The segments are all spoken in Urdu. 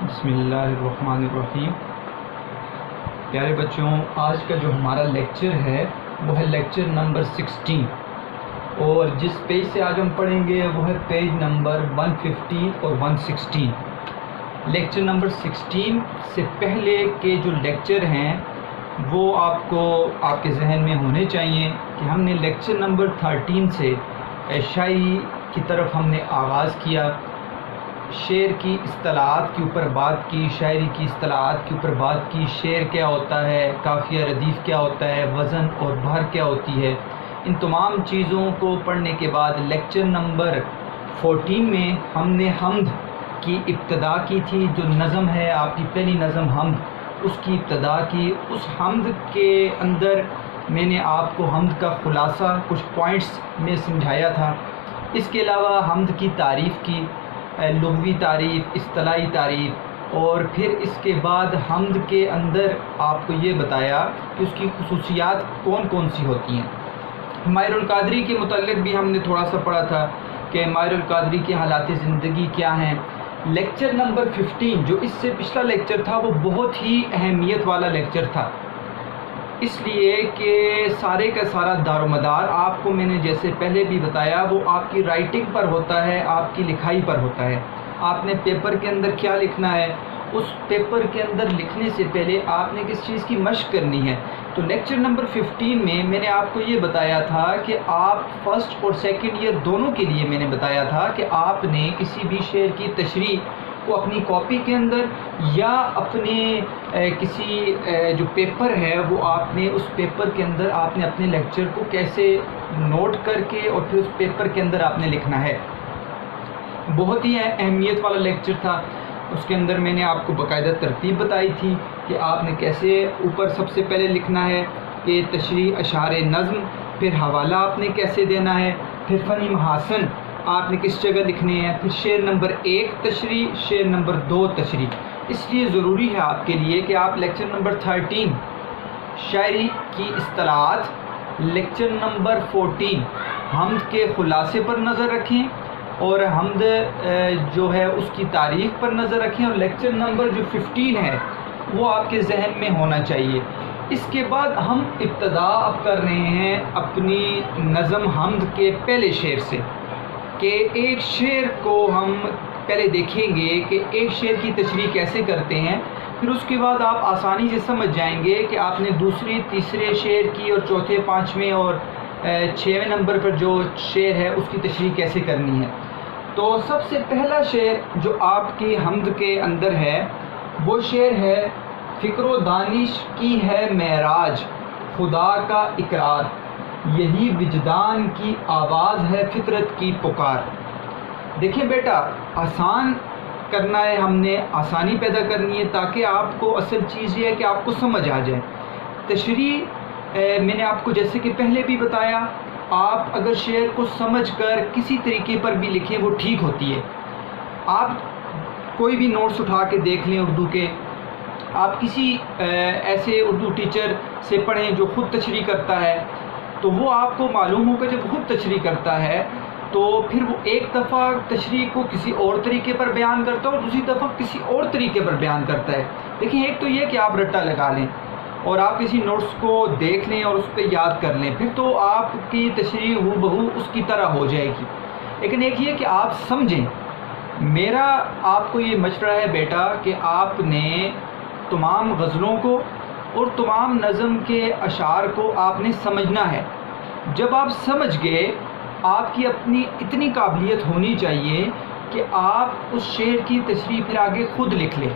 بسم اللہ الرحمن الرحیم۔ پیارے بچوں، آج کا جو ہمارا لیکچر ہے وہ ہے لیکچر نمبر 16، اور جس پیج سے آج ہم پڑھیں گے وہ ہے پیج نمبر 115 اور 116۔ لیکچر نمبر 16 سے پہلے کے جو لیکچر ہیں وہ آپ کو آپ کے ذہن میں ہونے چاہیے کہ ہم نے لیکچر نمبر 13 سے شاعری کی طرف ہم نے آغاز کیا، شعر کی اصطلاحات کے اوپر بات کی، شاعری کی اصطلاحات کے اوپر بات کی، شعر کیا ہوتا ہے، قافیہ ردیف کیا ہوتا ہے، وزن اور بھر کیا ہوتی ہے۔ ان تمام چیزوں کو پڑھنے کے بعد لیکچر نمبر 14 میں ہم نے حمد کی ابتدا کی تھی۔ جو نظم ہے آپ کی پہلی نظم حمد، اس کی ابتدا کی۔ اس حمد کے اندر میں نے آپ کو حمد کا خلاصہ کچھ پوائنٹس میں سمجھایا تھا۔ اس کے علاوہ حمد کی تعریف کی، لغوی تعریف، اصطلاحی تعریف، اور پھر اس کے بعد حمد کے اندر آپ کو یہ بتایا کہ اس کی خصوصیات کون کون سی ہوتی ہیں۔ ماہر القادری کے متعلق بھی ہم نے تھوڑا سا پڑھا تھا کہ ماہر القادری کے حالات زندگی کیا ہیں۔ لیکچر نمبر 15 جو اس سے پچھلا لیکچر تھا وہ بہت ہی اہمیت والا لیکچر تھا، اس لیے کہ سارے کا سارا دار و مدار آپ کو میں نے جیسے پہلے بھی بتایا وہ آپ کی رائٹنگ پر ہوتا ہے، آپ کی لکھائی پر ہوتا ہے۔ آپ نے پیپر کے اندر کیا لکھنا ہے، اس پیپر کے اندر لکھنے سے پہلے آپ نے کس چیز کی مشق کرنی ہے۔ تو لیکچر نمبر 15 میں نے آپ کو یہ بتایا تھا کہ آپ فرسٹ اور سیکنڈ ایئر دونوں کے لیے میں نے بتایا تھا کہ آپ نے کسی بھی شعر کی تشریح کو اپنی کاپی کے اندر یا اپنے کسی جو پیپر ہے وہ آپ نے اس پیپر کے اندر آپ نے اپنے لیکچر کو کیسے نوٹ کر کے اور پھر اس پیپر کے اندر آپ نے لکھنا ہے۔ بہت ہی اہمیت والا لیکچر تھا۔ اس کے اندر میں نے آپ کو باقاعدہ ترتیب بتائی تھی کہ آپ نے کیسے اوپر سب سے پہلے لکھنا ہے کہ تشریح اشعار نظم، پھر حوالہ آپ نے کیسے دینا ہے، پھر فنی محاسن آپ نے کس جگہ لکھنے ہیں، پھر شعر نمبر 1 تشریح، شعر نمبر 2 تشریح۔ اس لیے ضروری ہے آپ کے لیے کہ آپ لیکچر نمبر 13 شاعری کی اصطلاحات، لیکچر نمبر 14 حمد کے خلاصے پر نظر رکھیں اور حمد جو ہے اس کی تاریخ پر نظر رکھیں، اور لیکچر نمبر جو 15 ہے وہ آپ کے ذہن میں ہونا چاہیے۔ اس کے بعد ہم ابتدا اب کر رہے ہیں اپنی نظم حمد کے پہلے شعر سے، کہ ایک شعر کو ہم پہلے دیکھیں گے کہ ایک شعر کی تشریح کیسے کرتے ہیں، پھر اس کے بعد آپ آسانی سے سمجھ جائیں گے کہ آپ نے دوسرے تیسرے شعر کی اور چوتھے پانچویں اور 6ویں نمبر پر جو شعر ہے اس کی تشریح کیسے کرنی ہے۔ تو سب سے پہلا شعر جو آپ کی حمد کے اندر ہے وہ شعر ہے: فکر و دانش کی ہے معراج خدا کا اقرار، یہی وجدان کی آواز ہے فطرت کی پکار۔ دیکھیں بیٹا، آسان کرنا ہے، ہم نے آسانی پیدا کرنی ہے تاکہ آپ کو اصل چیز یہ ہے کہ آپ کو سمجھ آ جائے۔ تشریح میں نے آپ کو جیسے کہ پہلے بھی بتایا، آپ اگر شعر کو سمجھ کر کسی طریقے پر بھی لکھیں وہ ٹھیک ہوتی ہے۔ آپ کوئی بھی نوٹس اٹھا کے دیکھ لیں اردو کے، آپ کسی ایسے اردو ٹیچر سے پڑھیں جو خود تشریح کرتا ہے، تو وہ آپ کو معلوم ہوگا جب خود تشریح کرتا ہے تو پھر وہ ایک دفعہ تشریح کو کسی اور طریقے پر بیان کرتا ہے اور دوسری دفعہ کسی اور طریقے پر بیان کرتا ہے۔ دیکھیں، ایک تو یہ کہ آپ رٹا لگا لیں اور آپ کسی نوٹس کو دیکھ لیں اور اس پہ یاد کر لیں، پھر تو آپ کی تشریح ہو بہو اس کی طرح ہو جائے گی۔ لیکن ایک یہ کہ آپ سمجھیں۔ میرا آپ کو یہ مشورہ ہے بیٹا کہ آپ نے تمام غزلوں کو اور تمام نظم کے اشعار کو آپ نے سمجھنا ہے۔ جب آپ سمجھ گئے، آپ کی اپنی اتنی قابلیت ہونی چاہیے کہ آپ اس شعر کی تشریح پھر آگے خود لکھ لیں۔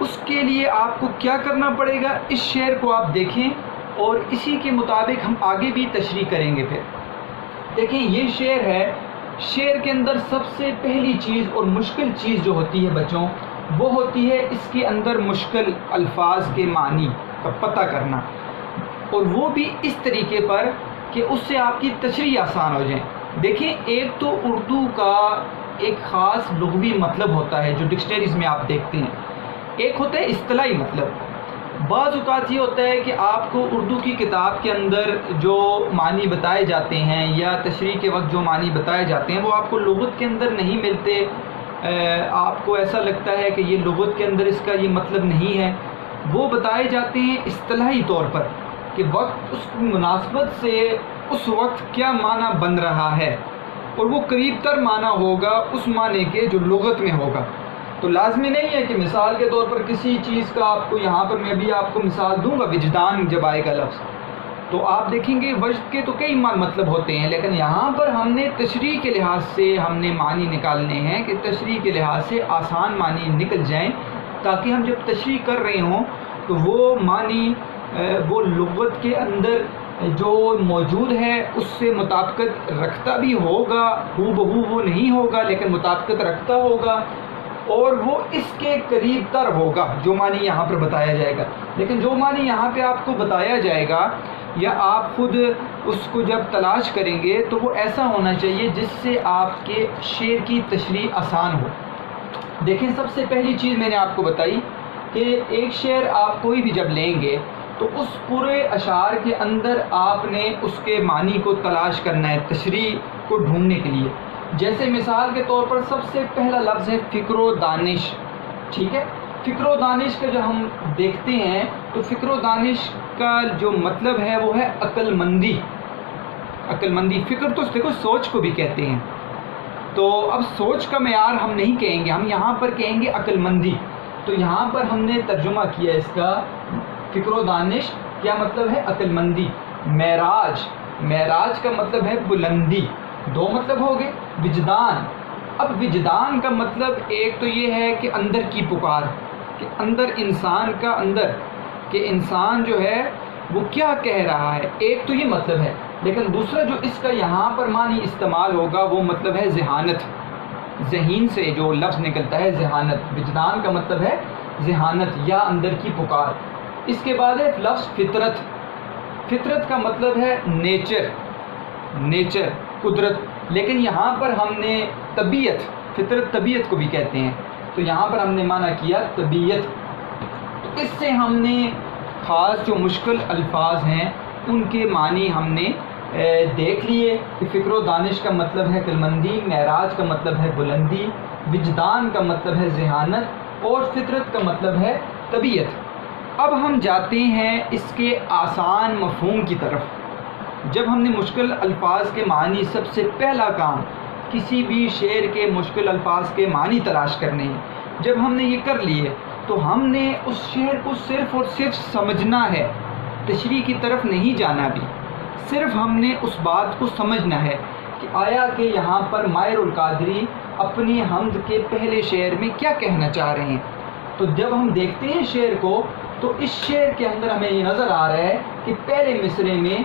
اس کے لیے آپ کو کیا کرنا پڑے گا؟ اس شعر کو آپ دیکھیں اور اسی کے مطابق ہم آگے بھی تشریح کریں گے۔ پھر دیکھیں، یہ شعر ہے، شعر کے اندر سب سے پہلی چیز اور مشکل چیز جو ہوتی ہے بچوں وہ ہوتی ہے اس کے اندر مشکل الفاظ کے معنی کا پتہ کرنا، اور وہ بھی اس طریقے پر کہ اس سے آپ کی تشریح آسان ہو جائے۔ دیکھیں، ایک تو اردو کا ایک خاص لغوی مطلب ہوتا ہے جو ڈکشنریز میں آپ دیکھتے ہیں، ایک ہوتا ہے اصطلاحی مطلب۔ بعض اوقات یہ ہوتا ہے کہ آپ کو اردو کی کتاب کے اندر جو معنی بتائے جاتے ہیں یا تشریح کے وقت جو معنی بتائے جاتے ہیں وہ آپ کو لغت کے اندر نہیں ملتے، آپ کو ایسا لگتا ہے کہ یہ لغت کے اندر اس کا یہ مطلب نہیں ہے، وہ بتائے جاتے ہیں اصطلاحی طور پر کہ وقت اس کی مناسبت سے اس وقت کیا معنی بن رہا ہے، اور وہ قریب تر معنی ہوگا اس معنی کے جو لغت میں ہوگا۔ تو لازمی نہیں ہے کہ مثال کے طور پر کسی چیز کا آپ کو یہاں پر میں بھی آپ کو مثال دوں گا، وجدان جب آئے گا لفظ تو آپ دیکھیں گے وجد کے تو کئی مطلب ہوتے ہیں، لیکن یہاں پر ہم نے تشریح کے لحاظ سے ہم نے معنی نکالنے ہیں کہ تشریح کے لحاظ سے آسان معنی نکل جائیں، تاکہ ہم جب تشریح کر رہے ہوں تو وہ معنی وہ لغت کے اندر جو موجود ہے اس سے مطابقت رکھتا بھی ہوگا، ہو بہو وہ نہیں ہوگا لیکن مطابقت رکھتا ہوگا، اور وہ اس کے قریب تر ہوگا جو معنی یہاں پر بتایا جائے گا۔ لیکن جو معنی یہاں پہ آپ کو بتایا جائے گا یا آپ خود اس کو جب تلاش کریں گے تو وہ ایسا ہونا چاہیے جس سے آپ کے شعر کی تشریح آسان ہو۔ دیکھیں، سب سے پہلی چیز میں نے آپ کو بتائی کہ ایک شعر آپ کوئی بھی جب لیں گے تو اس پورے اشعار کے اندر آپ نے اس کے معنی کو تلاش کرنا ہے تشریح کو ڈھونڈنے کے لیے۔ جیسے مثال کے طور پر سب سے پہلا لفظ ہے فکر و دانش، ٹھیک ہے؟ فکر و دانش کا جو ہم دیکھتے ہیں تو فکر و دانش کا جو مطلب ہے وہ ہے عقل مندی۔ عقل مندی، فکر تو دیکھو سوچ کو بھی کہتے ہیں، تو اب سوچ کا معیار ہم نہیں کہیں گے، ہم یہاں پر کہیں گے عقل مندی۔ تو یہاں پر ہم نے ترجمہ کیا اس کا فکر و دانش کیا مطلب ہے عقل مندی۔ معراج، معراج کا مطلب ہے بلندی، دو مطلب ہو گئے۔ وجدان، اب وجدان کا مطلب ایک تو یہ ہے کہ اندر کی پکار، کہ اندر انسان کا اندر، کہ انسان جو ہے وہ کیا کہہ رہا ہے، ایک تو یہ مطلب ہے۔ لیکن دوسرا جو اس کا یہاں پر معنی استعمال ہوگا وہ مطلب ہے ذہانت، ذہین سے جو لفظ نکلتا ہے ذہانت، وجدان کا مطلب ہے ذہانت یا اندر کی پکار۔ اس کے بعد ہے لفظ فطرت، فطرت کا مطلب ہے نیچر، نیچر قدرت، لیکن یہاں پر ہم نے طبیعت، فطرت طبیعت کو بھی کہتے ہیں، تو یہاں پر ہم نے معنی کیا طبیعت۔ تو اس سے ہم نے خاص جو مشکل الفاظ ہیں ان کے معنی ہم نے دیکھ لیے کہ فکر و دانش کا مطلب ہے عقلمندی، معراج کا مطلب ہے بلندی، وجدان کا مطلب ہے ذہانت، اور فطرت کا مطلب ہے طبیعت۔ اب ہم جاتے ہیں اس کے آسان مفہوم کی طرف۔ جب ہم نے مشکل الفاظ کے معنی، سب سے پہلا کام کسی بھی شعر کے مشکل الفاظ کے معنی تلاش کرنے ہیں، جب ہم نے یہ کر لیے تو ہم نے اس شعر کو صرف اور صرف سمجھنا ہے، تشریح کی طرف نہیں جانا بھی، صرف ہم نے اس بات کو سمجھنا ہے کہ آیا کہ یہاں پر ماہر القادری اپنی حمد کے پہلے شعر میں کیا کہنا چاہ رہے ہیں۔ تو جب ہم دیکھتے ہیں شعر کو تو اس شعر کے اندر ہمیں یہ نظر آ رہا ہے کہ پہلے مصرعے میں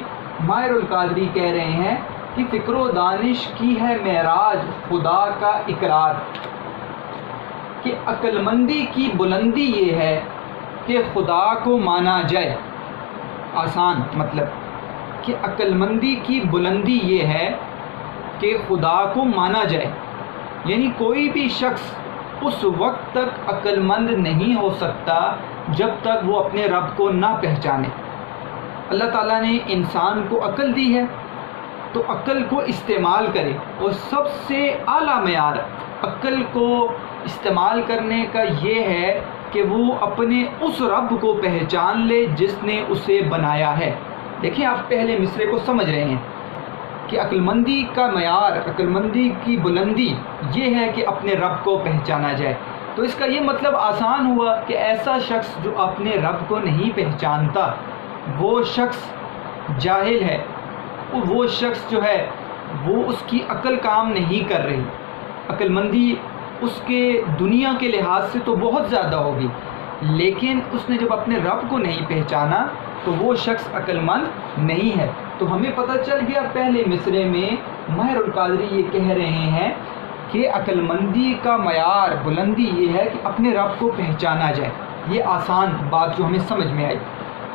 ماہر القادری کہہ رہے ہیں کہ فکر و دانش کی ہے معراج خدا کا اقرار، کہ عقل مندی کی بلندی یہ ہے کہ خدا کو مانا جائے۔ آسان مطلب کہ عقل مندی کی بلندی یہ ہے کہ خدا کو مانا جائے، یعنی کوئی بھی شخص اس وقت تک عقل مند نہیں ہو سکتا جب تک وہ اپنے رب کو نہ پہچانے۔ اللہ تعالیٰ نے انسان کو عقل دی ہے تو عقل کو استعمال کرے، اور سب سے اعلیٰ معیار عقل کو استعمال کرنے کا یہ ہے کہ وہ اپنے اس رب کو پہچان لے جس نے اسے بنایا ہے۔ دیکھیں، آپ پہلے مصرعے کو سمجھ رہے ہیں کہ عقل مندی کا معیار، عقل مندی کی بلندی یہ ہے کہ اپنے رب کو پہچانا جائے۔ تو اس کا یہ مطلب آسان ہوا کہ ایسا شخص جو اپنے رب کو نہیں پہچانتا وہ شخص جاہل ہے، وہ شخص جو ہے وہ اس کی عقل کام نہیں کر رہی۔ عقل مندی اس کے دنیا کے لحاظ سے تو بہت زیادہ ہوگی، لیکن اس نے جب اپنے رب کو نہیں پہچانا تو وہ شخص عقل مند نہیں ہے۔ تو ہمیں پتہ چل گیا پہلے مصرعے میں ماہر القادری یہ کہہ رہے ہیں کہ عقل مندی کا معیار، بلندی یہ ہے کہ اپنے رب کو پہچانا جائے۔ یہ آسان بات جو ہمیں سمجھ میں آئی۔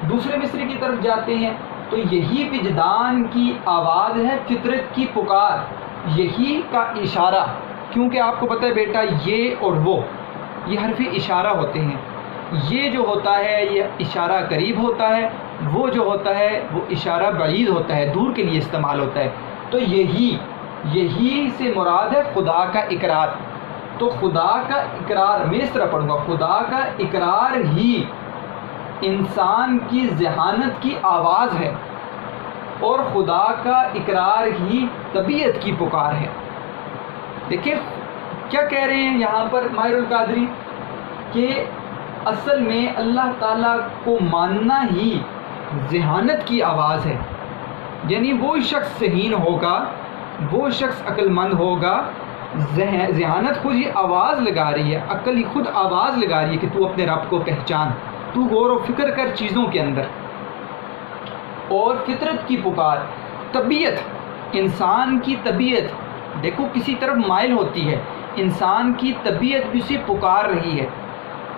دوسرے مصرعے کی طرف جاتے ہیں تو یہی وجدان کی آواز ہے، فطرت کی پکار، یہی کا اشارہ، کیونکہ آپ کو پتہ ہے بیٹا یہ اور وہ یہ حرف اشارہ ہوتے ہیں، یہ جو ہوتا ہے یہ اشارہ قریب ہوتا ہے، وہ جو ہوتا ہے وہ اشارہ بعید ہوتا ہے، دور کے لیے استعمال ہوتا ہے۔ تو یہی سے مراد ہے خدا کا اقرار، تو خدا کا اقرار، میں اس طرح پڑھوں گا، خدا کا اقرار ہی انسان کی ذہانت کی آواز ہے، اور خدا کا اقرار ہی طبیعت کی پکار ہے۔ دیکھیں کیا کہہ رہے ہیں یہاں پر ماہر القادری، کہ اصل میں اللہ تعالیٰ کو ماننا ہی ذہانت کی آواز ہے، یعنی وہ شخص ذہین ہوگا، وہ شخص عقل مند ہوگا، ذہانت خود ہی آواز لگا رہی ہے، عقل ہی خود آواز لگا رہی ہے کہ تو اپنے رب کو پہچان، تو غور و فکر کر چیزوں کے اندر۔ اور فطرت کی پکار، طبیعت، انسان کی طبیعت دیکھو کسی طرف مائل ہوتی ہے، انسان کی طبیعت بھی اسے پکار رہی ہے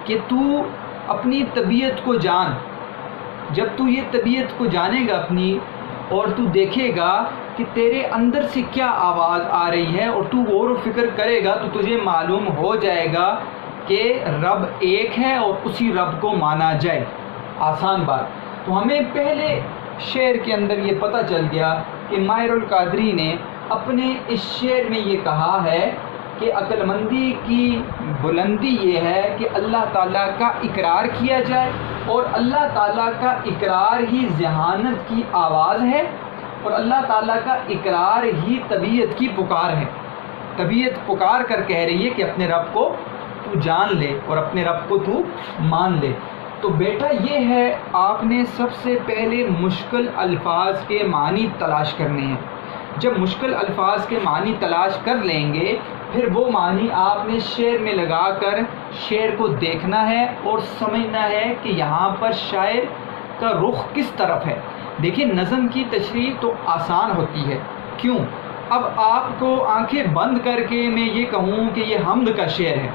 کہ تو اپنی طبیعت کو جان۔ جب تو یہ طبیعت کو جانے گا اپنی، اور تو دیکھے گا کہ تیرے اندر سے کیا آواز آ رہی ہے، اور تو غور و فکر کرے گا، تو تجھے معلوم ہو جائے گا کہ رب ایک ہے اور اسی رب کو مانا جائے۔ آسان بات۔ تو ہمیں پہلے شعر کے اندر یہ پتہ چل گیا کہ ماہر القادری نے اپنے اس شعر میں یہ کہا ہے کہ عقل مندی کی بلندی یہ ہے کہ اللہ تعالیٰ کا اقرار کیا جائے، اور اللہ تعالیٰ کا اقرار ہی ذہانت کی آواز ہے، اور اللہ تعالیٰ کا اقرار ہی طبیعت کی پکار ہے۔ طبیعت پکار کر کہہ رہی ہے کہ اپنے رب کو تو جان لے اور اپنے رب کو تو مان لے۔ تو بیٹا یہ ہے، آپ نے سب سے پہلے مشکل الفاظ کے معنی تلاش کرنے ہیں۔ جب مشکل الفاظ کے معنی تلاش کر لیں گے، پھر وہ معنی آپ نے شعر میں لگا کر شعر کو دیکھنا ہے اور سمجھنا ہے کہ یہاں پر شاعر کا رخ کس طرف ہے۔ دیکھیں نظم کی تشریح تو آسان ہوتی ہے، کیوں؟ اب آپ کو آنکھیں بند کر کے میں یہ کہوں کہ یہ حمد کا شعر ہے،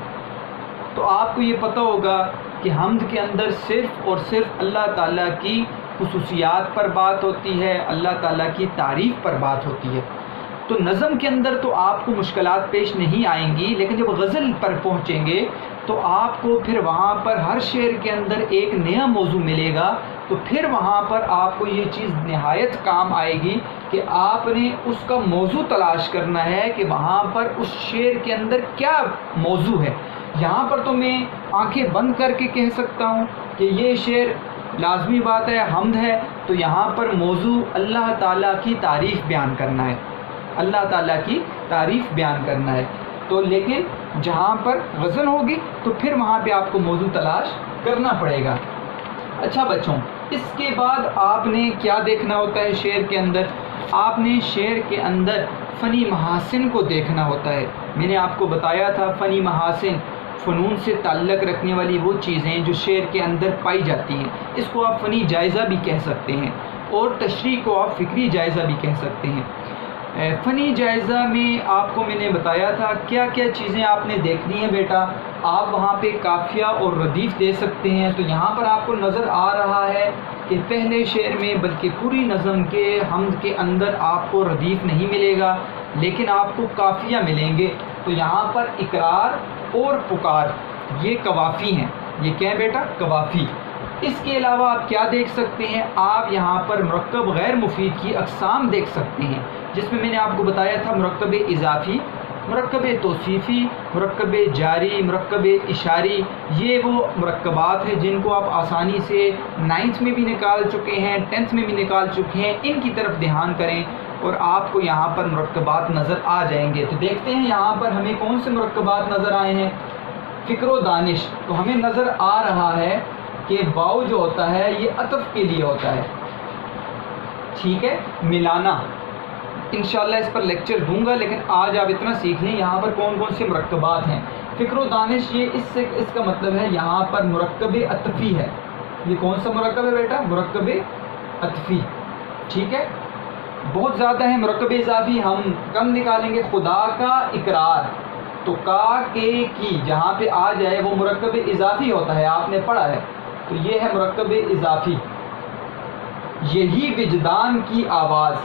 تو آپ کو یہ پتہ ہوگا کہ حمد کے اندر صرف اور صرف اللہ تعالیٰ کی خصوصیات پر بات ہوتی ہے، اللہ تعالیٰ کی تعریف پر بات ہوتی ہے۔ تو نظم کے اندر تو آپ کو مشکلات پیش نہیں آئیں گی، لیکن جب غزل پر پہنچیں گے تو آپ کو پھر وہاں پر ہر شعر کے اندر ایک نیا موضوع ملے گا، تو پھر وہاں پر آپ کو یہ چیز نہایت کام آئے گی کہ آپ نے اس کا موضوع تلاش کرنا ہے کہ وہاں پر اس شعر کے اندر کیا موضوع ہے۔ یہاں پر تو میں آنکھیں بند کر کے کہہ سکتا ہوں کہ یہ شعر لازمی بات ہے حمد ہے، تو یہاں پر موضوع اللہ تعالیٰ کی تعریف بیان کرنا ہے، اللہ تعالیٰ کی تعریف بیان کرنا ہے۔ تو لیکن جہاں پر غزل ہوگی تو پھر وہاں پہ آپ کو موضوع تلاش کرنا پڑے گا۔ اچھا بچوں، اس کے بعد آپ نے کیا دیکھنا ہوتا ہے شعر کے اندر؟ آپ نے شعر کے اندر فنی محاسن کو دیکھنا ہوتا ہے۔ میں نے آپ کو بتایا تھا فنی محاسن فنون سے تعلق رکھنے والی وہ چیزیں جو شعر کے اندر پائی جاتی ہیں، اس کو آپ فنی جائزہ بھی کہہ سکتے ہیں، اور تشریح کو آپ فکری جائزہ بھی کہہ سکتے ہیں۔ فنی جائزہ میں آپ کو میں نے بتایا تھا کیا کیا چیزیں آپ نے دیکھنی ہیں بیٹا۔ آپ وہاں پہ قافیہ اور ردیف دے سکتے ہیں، تو یہاں پر آپ کو نظر آ رہا ہے کہ پہلے شعر میں بلکہ پوری نظم کے حمد کے اندر آپ کو ردیف نہیں ملے گا، لیکن آپ کو قافیہ ملیں گے۔ تو یہاں پر اقرار اور پکار یہ قوافی ہیں، یہ کیا ہے بیٹا؟ قوافی۔ اس کے علاوہ آپ کیا دیکھ سکتے ہیں؟ آپ یہاں پر مرکب غیر مفید کی اقسام دیکھ سکتے ہیں، جس میں نے آپ کو بتایا تھا مرکب اضافی، مرکب توصیفی، مرکب جاری، مرکب اشاری۔ یہ وہ مرکبات ہیں جن کو آپ آسانی سے 9th میں بھی نکال چکے ہیں، 10th میں بھی نکال چکے ہیں۔ ان کی طرف دھیان کریں اور آپ کو یہاں پر مرکبات نظر آ جائیں گے۔ تو دیکھتے ہیں یہاں پر ہمیں کون سے مرکبات نظر آئے ہیں۔ فکر و دانش، تو ہمیں نظر آ رہا ہے کہ واو جو ہوتا ہے یہ عطف کے لیے ہوتا ہے، ٹھیک ہے۔ ملانا انشاءاللہ اس پر لیکچر دوں گا، لیکن آج آپ اتنا سیکھ لیں یہاں پر کون کون سے مرکبات ہیں۔ فکر و دانش یہ اس کا مطلب ہے یہاں پر مرکب عطفی ہے۔ یہ کون سا مرکب ہے بیٹا؟ مرکب عطفی، ٹھیک ہے۔ بہت زیادہ ہے مرکب اضافی، ہم کم نکالیں گے۔ خدا کا اقرار، تو کا کے کی جہاں پہ آ جائے وہ مرکب اضافی ہوتا ہے، آپ نے پڑھا ہے، تو یہ ہے مرکب اضافی۔ یہی وجدان کی آواز،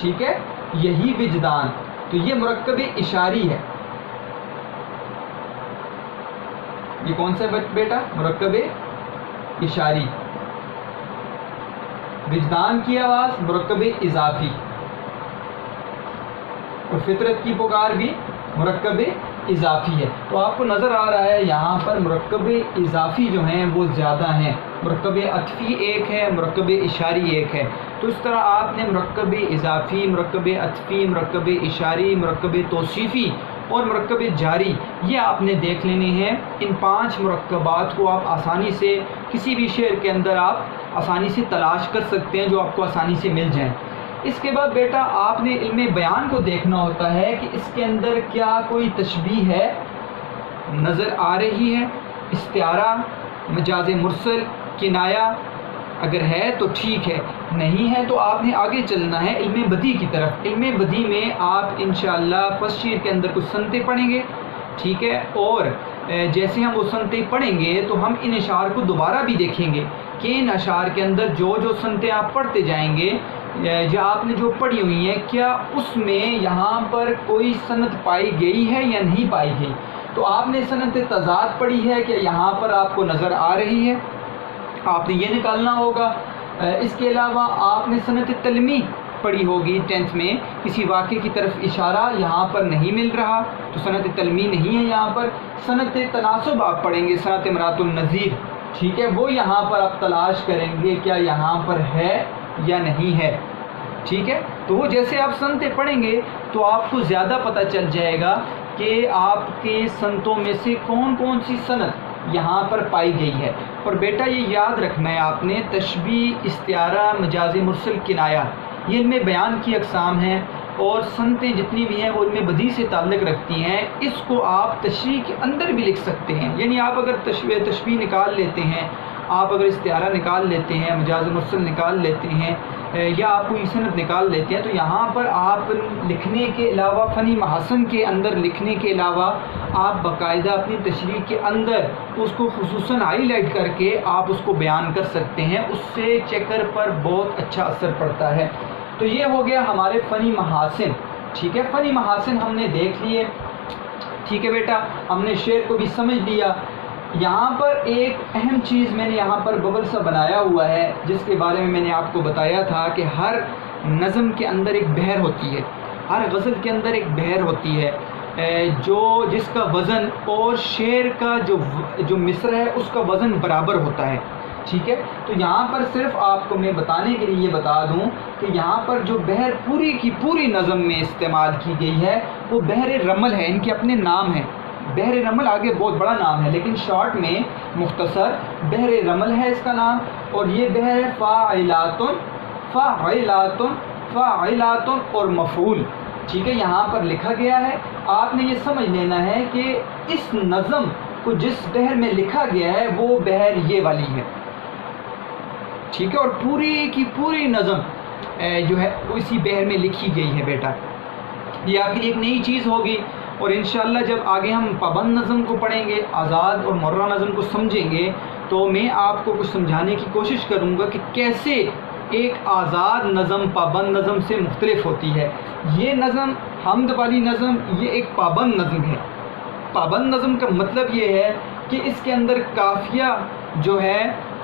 ٹھیک ہے، یہی وجدان، تو یہ مرکب اشاری ہے۔ یہ کون سا بیٹا؟ مرکب اشاری۔ وجدان کی آواز مرکب اضافی، اور فطرت کی پکار بھی مرکب اضافی ہے. تو آپ کو نظر آ رہا ہے یہاں پر مرکب اضافی جو ہیں وہ زیادہ ہیں. مرکب عطفی ایک ہے، مرکب اشاری ایک ہے. تو اس طرح آپ نے مرکب اضافی، مرکب عطفی، مرکب اشاری، مرکب توصیفی اور مرکب جاری یہ آپ نے دیکھ لینے ہیں. ان 5 مرکبات کو آپ آسانی سے کسی بھی شعر کے اندر آپ آسانی سے تلاش کر سکتے ہیں جو آپ کو آسانی سے مل جائیں. اس کے بعد بیٹا آپ نے علم بیان کو دیکھنا ہوتا ہے کہ اس کے اندر کیا کوئی تشبیہ ہے، نظر آ رہی ہے، استعارہ، مجاز مرسل، کنایہ. اگر ہے تو ٹھیک ہے، نہیں ہے تو آپ نے آگے چلنا ہے علم بدیع کی طرف. علم بدیع میں آپ انشاءاللہ فرسٹ شعر کے اندر کچھ صنعتیں پڑھیں گے، ٹھیک ہے. اور جیسے ہم وہ صنعتیں پڑھیں گے تو ہم ان اشعار کو دوبارہ بھی دیکھیں گے کہ ان اشعار کے اندر جو صنعتیں آپ پڑھتے جائیں گے جو آپ نے جو پڑھی ہوئی ہیں کیا اس میں یہاں پر کوئی صنعت پائی گئی ہے یا نہیں پائی گئی. تو آپ نے صنعت تضاد پڑھی ہے کہ یہاں پر آپ کو نظر آ رہی ہے، آپ نے یہ نکالنا ہوگا. اس کے علاوہ آپ نے صنعت تلمیح پڑھی ہوگی 10th میں، کسی واقعے کی طرف اشارہ یہاں پر نہیں مل رہا تو صنعت تلمیح نہیں ہے یہاں پر. صنعت تناسب آپ پڑھیں گے، صنعت امراۃ النظیر، ٹھیک ہے، وہ یہاں پر آپ تلاش کریں گے کیا یہاں پر ہے یا نہیں ہے، ٹھیک ہے. تو وہ جیسے آپ صنعتیں پڑھیں گے تو آپ کو زیادہ پتہ چل جائے گا کہ آپ کے صنعتوں میں سے کون کون سی صنعت یہاں پر پائی گئی ہے. اور بیٹا یہ یاد رکھنا ہے آپ نے، تشبیہ، استعارہ، مجاز مرسل، کنایہ یہ علم بیان کی اقسام ہیں. اور صنعتیں جتنی بھی ہیں وہ علم بدیع سے تعلق رکھتی ہیں. اس کو آپ تشریح کے اندر بھی لکھ سکتے ہیں. یعنی آپ اگر تشبیہ نکال لیتے ہیں، آپ اگر استعارہ نکال لیتے ہیں، مجاز مرسل نکال لیتے ہیں یا آپ کوئی صنعت نکال لیتے ہیں تو یہاں پر آپ لکھنے کے علاوہ فنی محاسن کے اندر لکھنے کے علاوہ آپ باقاعدہ اپنی تشریح کے اندر اس کو خصوصاً ہائی لائٹ کر کے آپ اس کو بیان کر سکتے ہیں. اس سے چیکر پر بہت اچھا اثر پڑتا ہے. تو یہ ہو گیا ہمارے فنی محاسن، ٹھیک ہے. فنی محاسن ہم نے دیکھ لیے، ٹھیک ہے بیٹا، ہم نے شعر کو بھی سمجھ لیا. یہاں پر ایک اہم چیز میں نے یہاں پر ببل سا بنایا ہوا ہے جس کے بارے میں نے آپ کو بتایا تھا کہ ہر نظم کے اندر ایک بحر ہوتی ہے، ہر غزل کے اندر ایک بحر ہوتی ہے جس کا وزن اور شعر کا جو مصرع ہے اس کا وزن برابر ہوتا ہے، ٹھیک ہے. تو یہاں پر صرف آپ کو میں بتانے کے لیے بتا دوں کہ یہاں پر جو بحر پوری کی پوری نظم میں استعمال کی گئی ہے وہ بحر رمل ہے. ان کے اپنے نام ہیں، بحر رمل آگے بہت بڑا نام ہے لیکن شارٹ میں مختصر بحر رمل ہے اس کا نام. اور یہ بحر فاعلاتن، فاعلاتن، فاعلاتن اور مفعول، ٹھیک ہے، یہاں پر لکھا گیا ہے. آپ نے یہ سمجھ لینا ہے کہ اس نظم کو جس بحر میں لکھا گیا ہے وہ بحر یہ والی ہے، ٹھیک ہے. اور پوری کی پوری نظم جو ہے اسی بحر میں لکھی گئی ہے بیٹا. یہ آپ کے لیے ایک نئی چیز ہوگی. اور انشاءاللہ جب آگے ہم پابند نظم کو پڑھیں گے، آزاد اور مرہ نظم کو سمجھیں گے تو میں آپ کو کچھ سمجھانے کی کوشش کروں گا کہ کیسے ایک آزاد نظم پابند نظم سے مختلف ہوتی ہے. یہ نظم حمد والی نظم یہ ایک پابند نظم ہے. پابند نظم کا مطلب یہ ہے کہ اس کے اندر قافیہ جو ہے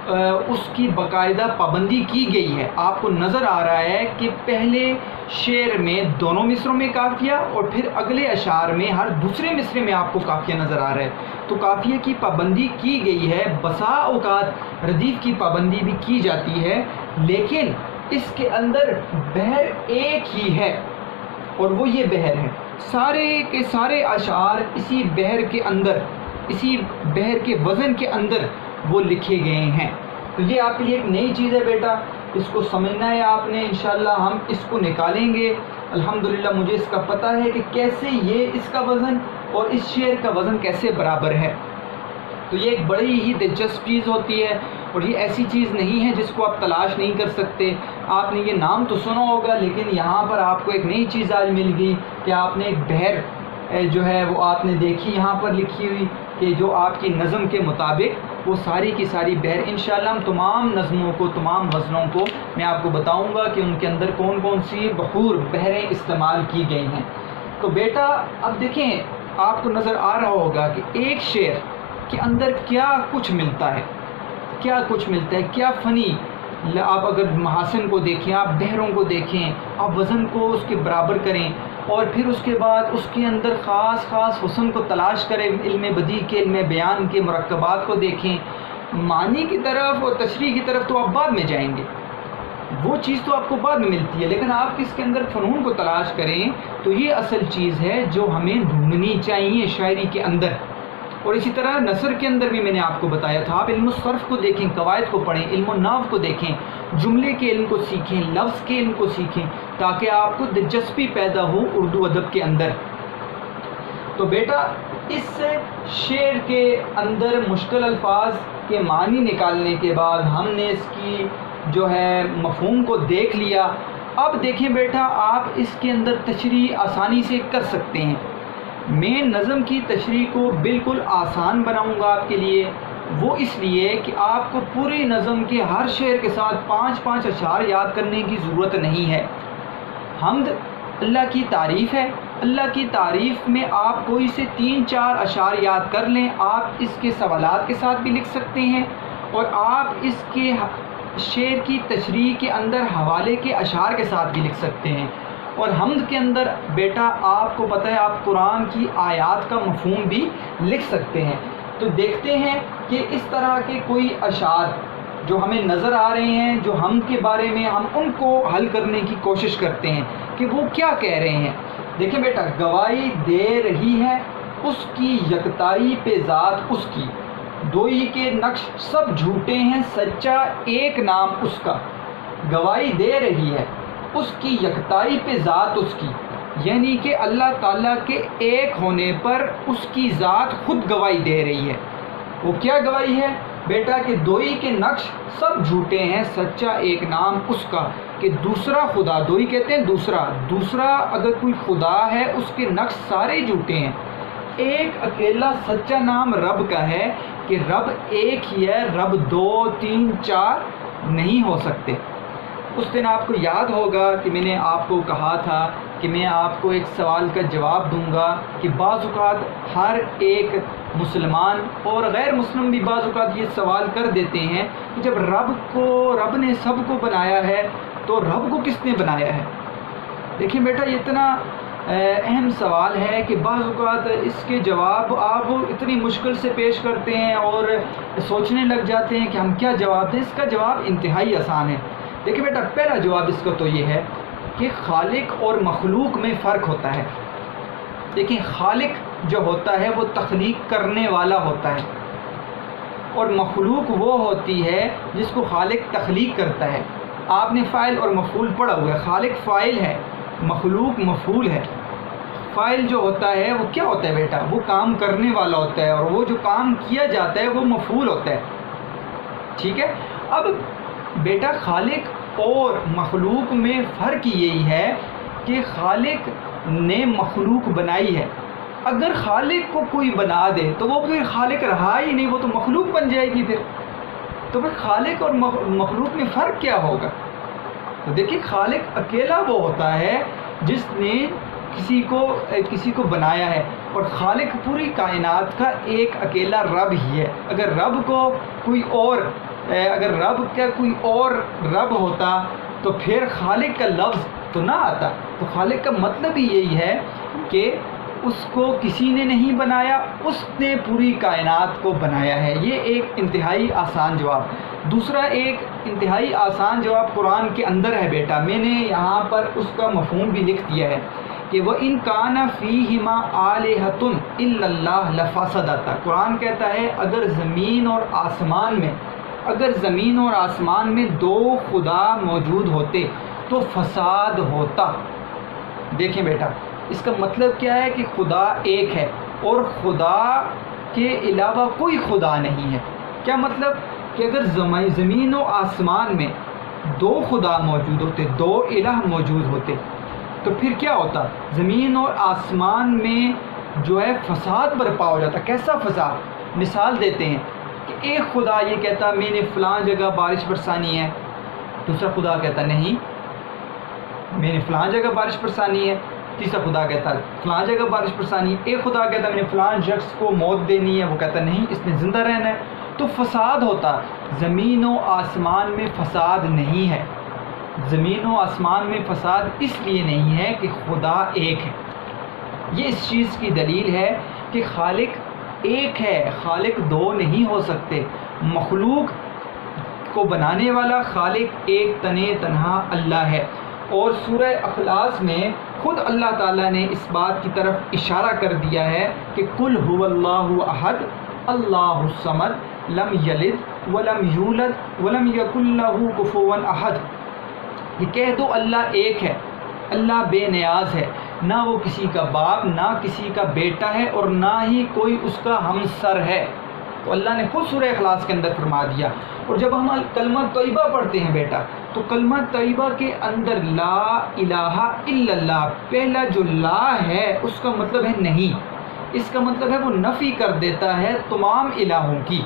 اس کی باقاعدہ پابندی کی گئی ہے. آپ کو نظر آ رہا ہے کہ پہلے شعر میں دونوں مصروں میں قافیہ اور پھر اگلے اشعار میں ہر دوسرے مصرے میں آپ کو قافیہ نظر آ رہا ہے. تو قافیہ کی پابندی کی گئی ہے. بسا اوقات ردیف کی پابندی بھی کی جاتی ہے لیکن اس کے اندر بحر ایک ہی ہے اور وہ یہ بحر ہے. سارے کے سارے اشعار اسی بحر کے اندر، اسی بحر کے وزن کے اندر وہ لکھے گئے ہیں. تو یہ آپ کے لیے ایک نئی چیز ہے بیٹا، اس کو سمجھنا ہے آپ نے. انشاءاللہ ہم اس کو نکالیں گے. الحمدللہ مجھے اس کا پتہ ہے کہ کیسے یہ اس کا وزن اور اس شعر کا وزن کیسے برابر ہے. تو یہ ایک بڑی ہی دلچسپ چیز ہوتی ہے اور یہ ایسی چیز نہیں ہے جس کو آپ تلاش نہیں کر سکتے. آپ نے یہ نام تو سنا ہوگا لیکن یہاں پر آپ کو ایک نئی چیز آج مل گئی کہ آپ نے ایک بحر جو ہے وہ آپ نے دیکھی یہاں پر لکھی ہوئی کہ جو آپ کی نظم کے مطابق وہ ساری کی ساری بحر. انشاءاللہ ہم تمام نظموں کو، تمام غزلوں کو میں آپ کو بتاؤں گا کہ ان کے اندر کون کون سی بحور بحریں استعمال کی گئی ہیں. تو بیٹا اب دیکھیں آپ کو نظر آ رہا ہوگا کہ ایک شعر کے اندر کیا کچھ ملتا ہے، کیا کچھ ملتا ہے، کیا فنی. آپ اگر محاسن کو دیکھیں، آپ بحروں کو دیکھیں، آپ وزن کو اس کے برابر کریں، اور پھر اس کے بعد اس کے اندر خاص خاص حسن کو تلاش کریں، علم بدیع کے، علم بیان کے مرکبات کو دیکھیں، معنی کی طرف اور تشریح کی طرف تو آپ بعد میں جائیں گے، وہ چیز تو آپ کو بعد میں ملتی ہے، لیکن آپ کس کے اندر فنون کو تلاش کریں تو یہ اصل چیز ہے جو ہمیں ڈھونڈنی چاہیے شاعری کے اندر۔ اور اسی طرح نثر کے اندر بھی میں نے آپ کو بتایا تھا، آپ علم الصرف کو دیکھیں، قواعد کو پڑھیں، علم النحو کو دیکھیں، جملے کے علم کو سیکھیں، لفظ کے علم کو سیکھیں، تاکہ آپ کو دلچسپی پیدا ہو اردو ادب کے اندر۔ تو بیٹا اس شعر کے اندر مشکل الفاظ کے معنی نکالنے کے بعد ہم نے اس کی جو ہے مفہوم کو دیکھ لیا۔ اب دیکھیں بیٹا، آپ اس کے اندر تشریح آسانی سے کر سکتے ہیں۔ میں نظم کی تشریح کو بالکل آسان بناؤں گا آپ کے لیے، وہ اس لیے کہ آپ کو پوری نظم کے ہر شعر کے ساتھ 5 اشعار یاد کرنے کی ضرورت نہیں ہے۔ حمد اللہ کی تعریف ہے، اللہ کی تعریف میں آپ کوئی سے 3-4 اشعار یاد کر لیں، آپ اس کے سوالات کے ساتھ بھی لکھ سکتے ہیں، اور آپ اس کے شعر کی تشریح کے اندر حوالے کے اشعار کے ساتھ بھی لکھ سکتے ہیں۔ اور حمد کے اندر بیٹا آپ کو پتہ ہے آپ قرآن کی آیات کا مفہوم بھی لکھ سکتے ہیں۔ تو دیکھتے ہیں کہ اس طرح کے کوئی اشعار جو ہمیں نظر آ رہے ہیں، جو حمد کے بارے میں ہم ان کو حل کرنے کی کوشش کرتے ہیں کہ وہ کیا کہہ رہے ہیں۔ دیکھیں بیٹا، گواہی دے رہی ہے اس کی یکتائی پہ ذات اس کی، دوئی کے نقش سب جھوٹے ہیں سچا ایک نام اس کا۔ گواہی دے رہی ہے اس کی یکتائی پہ ذات اس کی، یعنی کہ اللہ تعالیٰ کے ایک ہونے پر اس کی ذات خود گواہی دے رہی ہے۔ وہ کیا گواہی ہے بیٹا؟ کہ دوئی کے نقش سب جھوٹے ہیں سچا ایک نام اس کا، کہ دوسرا خدا، دوئی کہتے ہیں دوسرا اگر کوئی خدا ہے اس کے نقش سارے جھوٹے ہیں، ایک اکیلا سچا نام رب کا ہے، کہ رب ایک ہی ہے، رب 2 3 4 نہیں ہو سکتے۔ اس دن آپ کو یاد ہوگا کہ میں نے آپ کو کہا تھا کہ میں آپ کو ایک سوال کا جواب دوں گا کہ بعض اوقات ہر ایک مسلمان اور غیر مسلم بھی بعض اوقات یہ سوال کر دیتے ہیں کہ جب رب نے سب کو بنایا ہے تو رب کو کس نے بنایا ہے؟ دیکھیں بیٹا، یہ اتنا اہم سوال ہے کہ بعض اوقات اس کے جواب آپ اتنی مشکل سے پیش کرتے ہیں اور سوچنے لگ جاتے ہیں کہ ہم کیا جواب دیں۔ اس کا جواب انتہائی آسان ہے۔ دیکھیں بیٹا، پہلا جواب اس کا تو یہ ہے کہ خالق اور مخلوق میں فرق ہوتا ہے۔ دیکھیں، خالق جو ہوتا ہے وہ تخلیق کرنے والا ہوتا ہے، اور مخلوق وہ ہوتی ہے جس کو خالق تخلیق کرتا ہے۔ آپ نے فاعل اور مفعول پڑھا ہوا ہے، خالق فاعل ہے، مخلوق مفعول ہے۔ فاعل جو ہوتا ہے وہ کیا ہوتا ہے بیٹا؟ وہ کام کرنے والا ہوتا ہے، اور وہ جو کام کیا جاتا ہے وہ مفعول ہوتا ہے، ٹھیک ہے؟ اب بیٹا، خالق اور مخلوق میں فرق یہی ہے کہ خالق نے مخلوق بنائی ہے۔ اگر خالق کو کوئی بنا دے تو وہ پھر خالق رہا ہی نہیں، وہ تو مخلوق بن جائے گی پھر۔ تو پھر خالق اور مخلوق میں فرق کیا ہوگا؟ تو دیکھیں، خالق اکیلا وہ ہوتا ہے جس نے کسی کو بنایا ہے، اور خالق پوری کائنات کا ایک اکیلا رب ہی ہے۔ اگر رب کا کوئی اور رب ہوتا تو پھر خالق کا لفظ تو نہ آتا۔ تو خالق کا مطلب ہی یہی ہے کہ اس کو کسی نے نہیں بنایا، اس نے پوری کائنات کو بنایا ہے۔ یہ ایک انتہائی آسان جواب۔ دوسرا ایک انتہائی آسان جواب قرآن کے اندر ہے بیٹا، میں نے یہاں پر اس کا مفہوم بھی لکھ دیا ہے کہ وَإِن كَانَ فِيهِمَا آلِهَةٌ إِلَّا اللَّهُ لَفَسَدَتَا۔ قرآن کہتا ہے اگر زمین اور آسمان میں 2 خدا موجود ہوتے تو فساد ہوتا۔ دیکھیں بیٹا، اس کا مطلب کیا ہے کہ خدا ایک ہے اور خدا کے علاوہ کوئی خدا نہیں ہے۔ کیا مطلب؟ کہ اگر زمین و آسمان میں 2 خدا موجود ہوتے، 2 الہ موجود ہوتے، تو پھر کیا ہوتا؟ زمین اور آسمان میں جو ہے فساد برپا ہو جاتا۔ کیسا فساد؟ مثال دیتے ہیں کہ ایک خدا یہ کہتا میں نے فلاں جگہ بارش برسانی ہے، دوسرا خدا کہتا نہیں میں نے فلاں جگہ بارش برسانی ہے، تیسرا خدا کہتا فلاں جگہ بارش برسانی ہے، ایک خدا کہتا میں نے فلاں شخص کو موت دینی ہے، وہ کہتا نہیں اس نے زندہ رہنا ہے۔ تو فساد ہوتا۔ زمین و آسمان میں فساد نہیں ہے، زمین و آسمان میں فساد اس لیے نہیں ہے کہ خدا ایک ہے. یہ اس چیز کی دلیل ہے کہ خالق ایک ہے، خالق دو نہیں ہو سکتے. مخلوق کو بنانے والا خالق ایک تنہا اللہ ہے. اور سورہ اخلاص میں خود اللہ تعالیٰ نے اس بات کی طرف اشارہ کر دیا ہے کہ قل هو اللہ احد اللہ الصمد لم یلد ولم یولد ولم یکن لہ کفوا احد. یہ کہہ دو اللہ ایک ہے، اللہ بے نیاز ہے، نہ وہ کسی کا باپ نہ کسی کا بیٹا ہے اور نہ ہی کوئی اس کا ہمسر ہے. تو اللہ نے خود سورہ اخلاص کے اندر فرما دیا. اور جب ہم کلمہ طیبہ پڑھتے ہیں بیٹا تو کلمہ طیبہ کے اندر لا الہ الا اللہ، پہلا جو لا ہے اس کا مطلب ہے نہیں، اس کا مطلب ہے وہ نفی کر دیتا ہے تمام الہوں کی.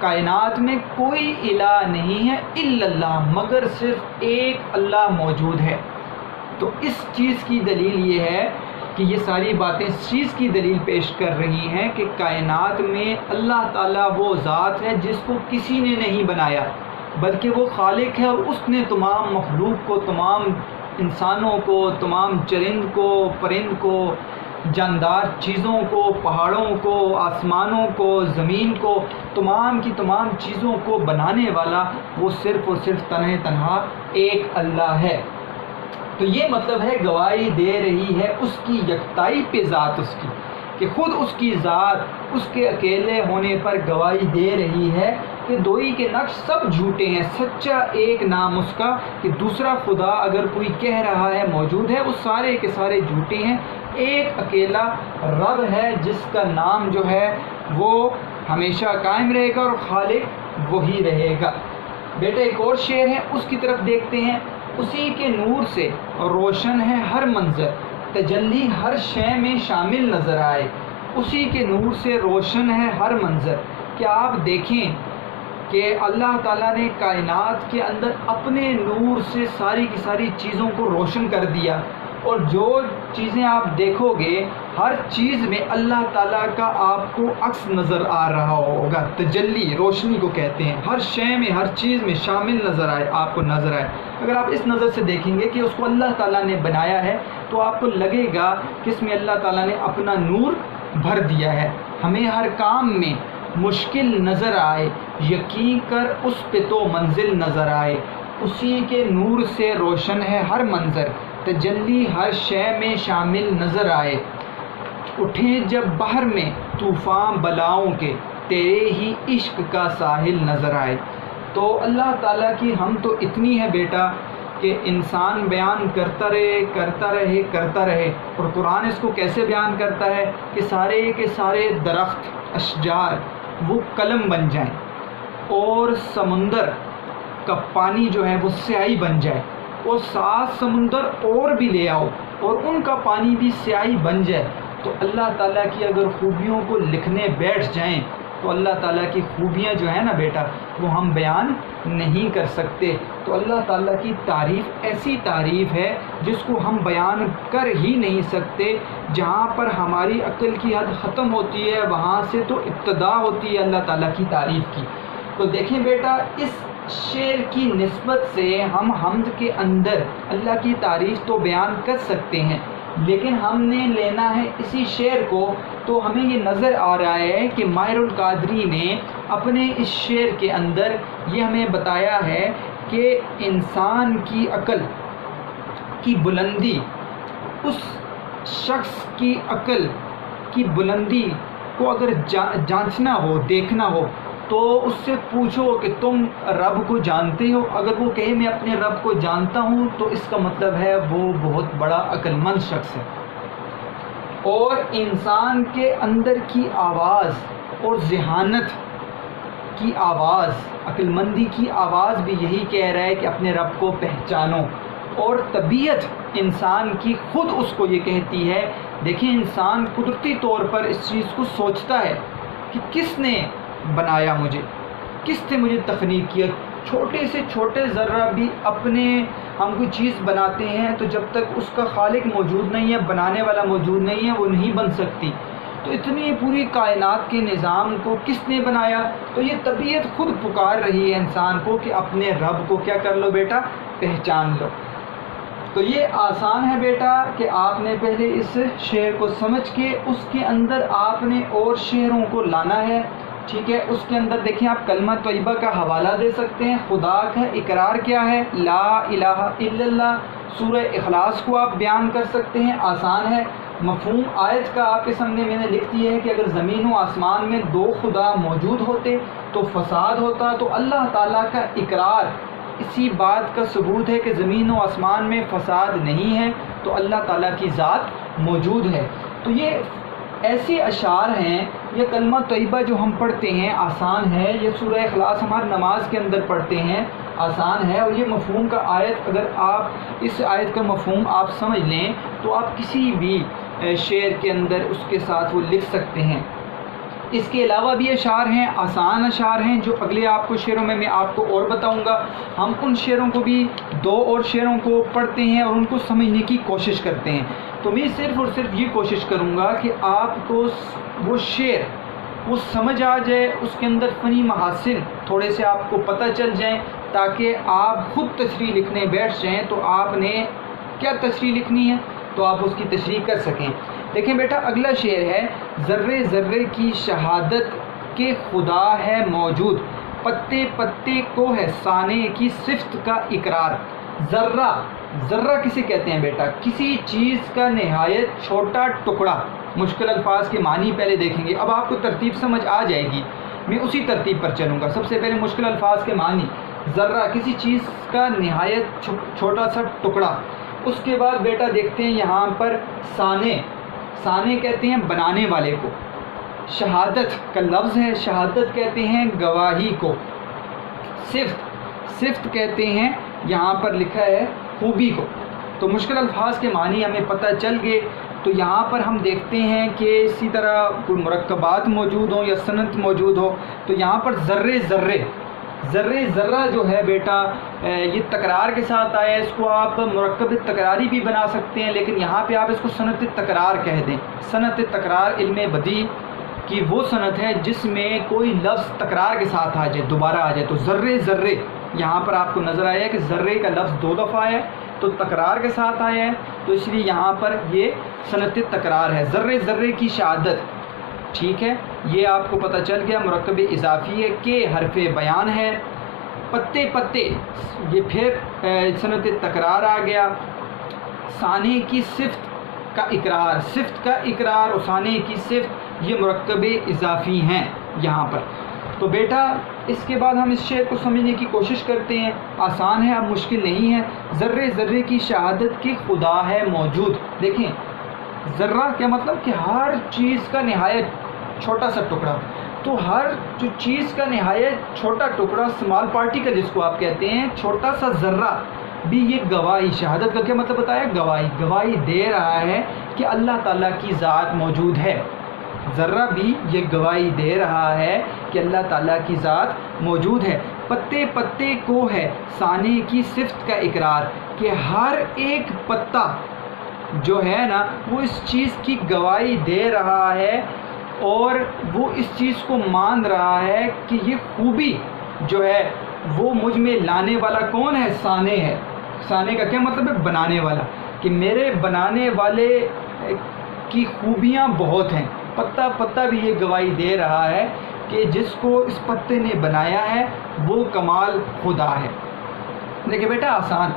کائنات میں کوئی الہ نہیں ہے الا اللہ، مگر صرف ایک اللہ موجود ہے. تو اس چیز کی دلیل یہ ہے کہ یہ ساری باتیں اس چیز کی دلیل پیش کر رہی ہیں کہ کائنات میں اللہ تعالیٰ وہ ذات ہے جس کو کسی نے نہیں بنایا، بلکہ وہ خالق ہے اور اس نے تمام مخلوق کو، تمام انسانوں کو، تمام چرند کو، پرند کو، جاندار چیزوں کو، پہاڑوں کو، آسمانوں کو، زمین کو، تمام کی تمام چیزوں کو بنانے والا وہ صرف اور صرف تنہا ایک اللہ ہے. تو یہ مطلب ہے گواہی دے رہی ہے اس کی یکتائی پہ ذات اس کی، کہ خود اس کی ذات اس کے اکیلے ہونے پر گواہی دے رہی ہے کہ دوئی کے نقش سب جھوٹے ہیں، سچا ایک نام اس کا کہ دوسرا خدا اگر کوئی کہہ رہا ہے موجود ہے، وہ سارے کے سارے جھوٹے ہیں. ایک اکیلا رب ہے جس کا نام جو ہے وہ ہمیشہ قائم رہے گا اور خالق وہی رہے گا. بیٹا ایک اور شعر ہے، اس کی طرف دیکھتے ہیں. اسی کے نور سے روشن ہے ہر منظر، تجلی ہر شے میں شامل نظر آئے. اسی کے نور سے روشن ہے ہر منظر. کیا آپ دیکھیں کہ اللہ تعالیٰ نے کائنات کے اندر اپنے نور سے ساری کی ساری چیزوں کو روشن کر دیا، اور جو چیزیں آپ دیکھو گے ہر چیز میں اللہ تعالیٰ کا آپ کو عکس نظر آ رہا ہوگا. تجلی روشنی کو کہتے ہیں، ہر شے میں ہر چیز میں شامل نظر آئے، آپ کو نظر آئے. اگر آپ اس نظر سے دیکھیں گے کہ اس کو اللہ تعالیٰ نے بنایا ہے تو آپ کو لگے گا کہ اس میں اللہ تعالیٰ نے اپنا نور بھر دیا ہے. ہمیں ہر کام میں مشکل نظر آئے، یقین کر اس پہ تو منزل نظر آئے. اسی کے نور سے روشن ہے ہر منظر، تجلی ہر شے میں شامل نظر آئے. اٹھیں جب بحر میں طوفان بلاؤں کے، تیرے ہی عشق کا ساحل نظر آئے. تو اللہ تعالیٰ کی ہم تو اتنی ہے بیٹا کہ انسان بیان کرتا رہے کرتا رہے کرتا رہے. اور قرآن اس کو کیسے بیان کرتا ہے کہ سارے کے سارے درخت، اشجار وہ قلم بن جائیں، اور سمندر کا پانی جو ہے وہ سیاہی بن جائے، اور 7 سمندر اور بھی لے آؤ اور ان کا پانی بھی سیاہی بن جائے. تو اللہ تعالیٰ کی اگر خوبیوں کو لکھنے بیٹھ جائیں تو اللہ تعالیٰ کی خوبیاں جو ہیں نا بیٹا وہ ہم بیان نہیں کر سکتے. تو اللہ تعالیٰ کی تعریف ایسی تعریف ہے جس کو ہم بیان کر ہی نہیں سکتے. جہاں پر ہماری عقل کی حد ختم ہوتی ہے وہاں سے تو ابتدا ہوتی ہے اللہ تعالیٰ کی تعریف کی. تو دیکھیں بیٹا اس شعر کی نسبت سے ہم حمد کے اندر اللہ کی تعریف تو بیان کر سکتے ہیں، لیکن ہم نے لینا ہے اسی شعر کو. تو ہمیں یہ نظر آ رہا ہے کہ ماہر القادری نے اپنے اس شعر کے اندر یہ ہمیں بتایا ہے کہ انسان کی عقل کی بلندی، اس شخص کی عقل کی بلندی کو اگر جانچنا ہو، دیکھنا ہو تو اس سے پوچھو کہ تم رب کو جانتے ہو. اگر وہ کہے میں اپنے رب کو جانتا ہوں تو اس کا مطلب ہے وہ بہت بڑا عقل مند شخص ہے. اور انسان کے اندر کی آواز اور ذہانت کی آواز، عقل مندی کی آواز بھی یہی کہہ رہا ہے کہ اپنے رب کو پہچانو. اور طبیعت انسان کی خود اس کو یہ کہتی ہے. دیکھیں انسان قدرتی طور پر اس چیز کو سوچتا ہے کہ کس نے بنایا مجھے، کس نے مجھے تخلیق کیا. چھوٹے سے چھوٹے ذرہ بھی اپنے ہم کوئی چیز بناتے ہیں تو جب تک اس کا خالق موجود نہیں ہے، بنانے والا موجود نہیں ہے، وہ نہیں بن سکتی. تو اتنی پوری کائنات کے نظام کو کس نے بنایا؟ تو یہ طبیعت خود پکار رہی ہے انسان کو کہ اپنے رب کو کیا کر لو بیٹا، پہچان لو۔ تو یہ آسان ہے بیٹا کہ آپ نے پہلے اس شعر کو سمجھ کے اس کے اندر آپ نے اور شعروں کو لانا ہے، ٹھیک ہے۔ اس کے اندر دیکھیں آپ کلمہ طیبہ کا حوالہ دے سکتے ہیں، خدا کا اقرار کیا ہے، لا الہ الا اللہ، سورہ اخلاص کو آپ بیان کر سکتے ہیں، آسان ہے۔ مفہوم آیت کا آپ کے سامنے میں نے لکھ دیا ہے کہ اگر زمین و آسمان میں دو خدا موجود ہوتے تو فساد ہوتا، تو اللہ تعالیٰ کا اقرار اسی بات کا ثبوت ہے کہ زمین و آسمان میں فساد نہیں ہے، تو اللہ تعالیٰ کی ذات موجود ہے۔ تو یہ ایسے اشعار ہیں، یہ کلمہ طیبہ جو ہم پڑھتے ہیں آسان ہے، یہ سورہ اخلاص ہماری نماز کے اندر پڑھتے ہیں آسان ہے، اور یہ مفہوم کا آیت اگر آپ اس آیت کا مفہوم آپ سمجھ لیں تو آپ کسی بھی شعر کے اندر اس کے ساتھ وہ لکھ سکتے ہیں۔ اس کے علاوہ بھی اشعار ہیں، آسان اشعار ہیں، جو اگلے آپ کو شعروں میں آپ کو اور بتاؤں گا۔ ہم ان شعروں کو بھی دو اور شعروں کو پڑھتے ہیں اور ان کو سمجھنے کی کوشش کرتے ہیں۔ تو میں صرف اور صرف یہ کوشش کروں گا کہ آپ کو وہ شعر وہ سمجھ آ جائے، اس کے اندر فنی محاسن تھوڑے سے آپ کو پتہ چل جائیں، تاکہ آپ خود تشریح لکھنے بیٹھ جائیں تو آپ نے کیا تشریح لکھنی ہے تو آپ اس کی تشریح کر سکیں۔ دیکھیں بیٹا اگلا شعر ہے، ذرے ذرے کی شہادت کہ خدا ہے موجود، پتے پتے کو ہے سانے کی صفت کا اقرار۔ ذرہ، ذرہ کسے کہتے ہیں بیٹا؟ کسی چیز کا نہایت چھوٹا ٹکڑا۔ مشکل الفاظ کے معنی پہلے دیکھیں گے، اب آپ کو ترتیب سمجھ آ جائے گی، میں اسی ترتیب پر چلوں گا۔ سب سے پہلے مشکل الفاظ کے معنی، ذرہ کسی چیز کا نہایت چھوٹا سا ٹکڑا۔ اس کے بعد بیٹا دیکھتے ہیں یہاں پر سانے، سانے کہتے ہیں بنانے والے کو۔ شہادت کا لفظ ہے، شہادت کہتے ہیں گواہی کو۔ صفت، صفت کہتے ہیں یہاں پر لکھا ہے خوبی کو۔ تو مشکل الفاظ کے معنی ہمیں پتہ چل گئے۔ تو یہاں پر ہم دیکھتے ہیں کہ اسی طرح کوئی مرکبات موجود ہوں یا صنعت موجود ہو، تو یہاں پر ذرے ذرے، ذرے ذرہ جو ہے بیٹا یہ تکرار کے ساتھ آیا ہے، اس کو آپ مرکب تکراری بھی بنا سکتے ہیں، لیکن یہاں پہ آپ اس کو صنعت تکرار کہہ دیں۔ صنعت تکرار علم بدیع کی وہ صنعت ہے جس میں کوئی لفظ تکرار کے ساتھ آ جائے، دوبارہ آ جائے۔ تو ذرے ذرے یہاں پر آپ کو نظر آیا ہے کہ ذرے کا لفظ دو دفعہ ہے تو تکرار کے ساتھ آیا ہے، تو اس لیے یہاں پر یہ صنعت تکرار ہے۔ ذرے ذرے کی شہادت، ٹھیک ہے، یہ آپ کو پتہ چل گیا، مرکب اضافی ہے کہ حرف بیان ہے۔ پتے پتے، یہ پھر صنعت تکرار آ گیا۔ ثانے کی صفت کا اقرار، صفت کا اقرار اور ثانے کی صفت یہ مرکب اضافی ہیں یہاں پر۔ تو بیٹا اس کے بعد ہم اس شعر کو سمجھنے کی کوشش کرتے ہیں، آسان ہے، اب مشکل نہیں ہے۔ ذرے ذرے کی شہادت کہ خدا ہے موجود۔ دیکھیں ذرہ کیا مطلب کہ ہر چیز کا نہایت چھوٹا سا ٹکڑا، تو ہر جو چیز کا نہایت چھوٹا ٹکڑا، اسمال پارٹیکل جس کو آپ کہتے ہیں، چھوٹا سا ذرہ بھی یہ گواہی، شہادت کا کیا مطلب بتایا؟ گواہی، گواہی دے رہا ہے کہ اللہ تعالیٰ کی ذات موجود ہے۔ ذرہ بھی یہ گواہی دے رہا ہے کہ اللہ تعالیٰ کی ذات موجود ہے۔ پتے پتے کو ہے ثانے کی صفت کا اقرار، کہ ہر ایک پتا جو ہے نا وہ اس چیز کی گواہی دے رہا ہے اور وہ اس چیز کو مان رہا ہے کہ یہ خوبی جو ہے وہ مجھ میں لانے والا کون ہے؟ ثانے ہے۔ ثانے کا کیا مطلب ہے؟ بنانے والا، کہ میرے بنانے والے کی خوبیاں بہت ہیں۔ پتا پتا بھی یہ گواہی دے رہا ہے کہ جس کو اس پتے نے بنایا ہے وہ کمال خدا ہے۔ دیکھیں بیٹا آسان،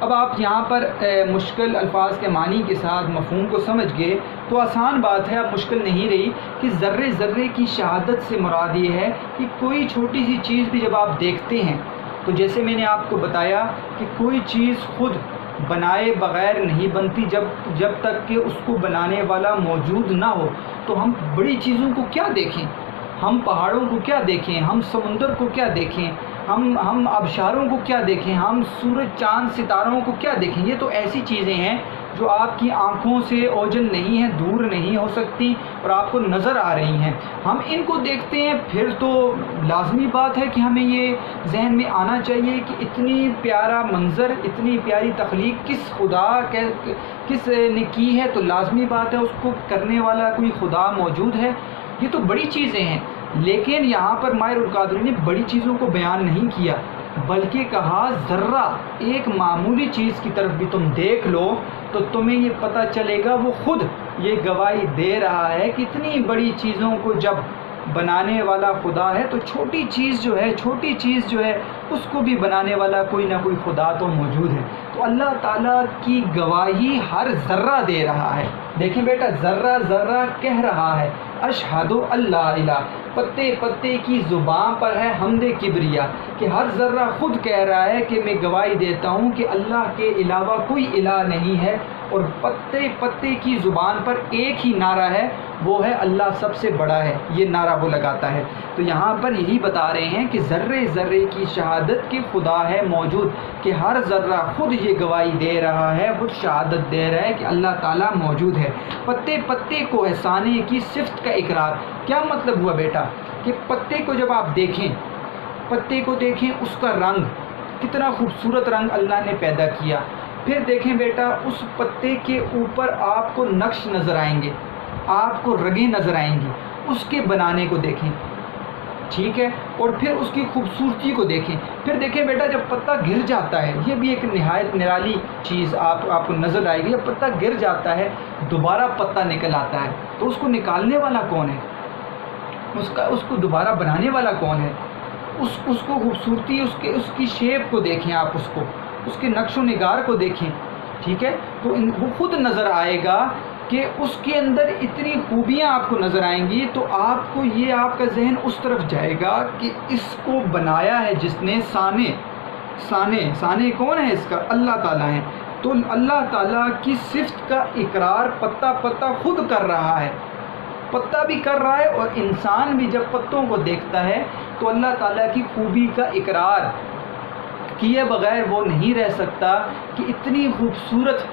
اب آپ یہاں پر مشکل الفاظ کے معنی کے ساتھ مفہوم کو سمجھ گئے تو آسان بات ہے، اب مشکل نہیں رہی کہ ذرے ذرے کی شہادت سے مراد یہ ہے کہ کوئی چھوٹی سی چیز بھی جب آپ دیکھتے ہیں تو جیسے میں نے آپ کو بتایا کہ کوئی چیز خود بنائے بغیر نہیں بنتی جب تک کہ اس کو بنانے والا موجود نہ ہو۔ تو ہم بڑی چیزوں کو کیا دیکھیں، ہم پہاڑوں کو کیا دیکھیں، ہم سمندر کو کیا دیکھیں، ہم آبشاروں کو کیا دیکھیں، ہم سورج چاند ستاروں کو کیا دیکھیں، یہ تو ایسی چیزیں ہیں جو آپ کی آنکھوں سے اوجھل نہیں ہیں، دور نہیں ہو سکتی اور آپ کو نظر آ رہی ہیں۔ ہم ان کو دیکھتے ہیں، پھر تو لازمی بات ہے کہ ہمیں یہ ذہن میں آنا چاہیے کہ اتنی پیارا منظر، اتنی پیاری تخلیق کس خدا کس نے کی ہے، تو لازمی بات ہے اس کو کرنے والا کوئی خدا موجود ہے۔ یہ تو بڑی چیزیں ہیں، لیکن یہاں پر ماہر القادری نے بڑی چیزوں کو بیان نہیں کیا، بلکہ کہا ذرہ ایک معمولی چیز کی طرف بھی تم دیکھ لو تو تمہیں یہ پتہ چلے گا وہ خود یہ گواہی دے رہا ہے کہ اتنی بڑی چیزوں کو جب بنانے والا خدا ہے تو چھوٹی چیز جو ہے اس کو بھی بنانے والا کوئی نہ کوئی خدا تو موجود ہے۔ تو اللہ تعالیٰ کی گواہی ہر ذرہ دے رہا ہے۔ دیکھیں بیٹا، ذرہ ذرہ کہہ رہا ہے اشہد اللہ الہ، پتے پتے کی زبان پر ہے حمد کبریا، کہ ہر ذرہ خود کہہ رہا ہے کہ میں گواہی دیتا ہوں کہ اللہ کے علاوہ کوئی الہ نہیں ہے، اور پتے پتے کی زبان پر ایک ہی نعرہ ہے، وہ ہے اللہ سب سے بڑا ہے، یہ نعرہ وہ لگاتا ہے۔ تو یہاں پر یہی بتا رہے ہیں کہ ذرے ذرے کی شہادت کے خدا ہے موجود، کہ ہر ذرہ خود یہ گواہی دے رہا ہے، خود شہادت دے رہا ہے کہ اللہ تعالیٰ موجود ہے۔ پتے پتے کو احسانے کی صفت کا اقرار، کیا مطلب ہوا بیٹا کہ پتے کو جب آپ دیکھیں، پتے کو دیکھیں، اس کا رنگ کتنا خوبصورت رنگ اللہ نے پیدا کیا، پھر دیکھیں بیٹا اس پتے کے اوپر آپ کو نقش نظر آئیں گے، آپ کو رگیں نظر آئیں گی، اس کے بنانے کو دیکھیں، ٹھیک ہے، اور پھر اس کی خوبصورتی کو دیکھیں، پھر دیکھیں بیٹا جب پتا گر جاتا ہے، یہ بھی ایک نہایت نرالی چیز آپ کو نظر آئے گی، جب پتا گر جاتا ہے دوبارہ پتا نکل آتا ہے، تو اس کو نکالنے والا کون ہے، اس کو دوبارہ بنانے والا کون ہے، اس کو خوبصورتی، اس کی شیپ کو دیکھیں، آپ اس کے نقش و نگار کو دیکھیں، ٹھیک ہے، تو وہ خود نظر آئے گا کہ اس کے اندر اتنی خوبیاں آپ کو نظر آئیں گی، تو آپ کو یہ آپ کا ذہن اس طرف جائے گا کہ اس کو بنایا ہے جس نے، سانے کون ہے اس کا، اللہ تعالیٰ ہے۔ تو اللہ تعالیٰ کی صفت کا اقرار پتا خود کر رہا ہے، پتا بھی کر رہا ہے، اور انسان بھی جب پتوں کو دیکھتا ہے تو اللہ تعالیٰ کی خوبی کا اقرار کیے بغیر وہ نہیں رہ سکتا، کہ اتنی خوبصورت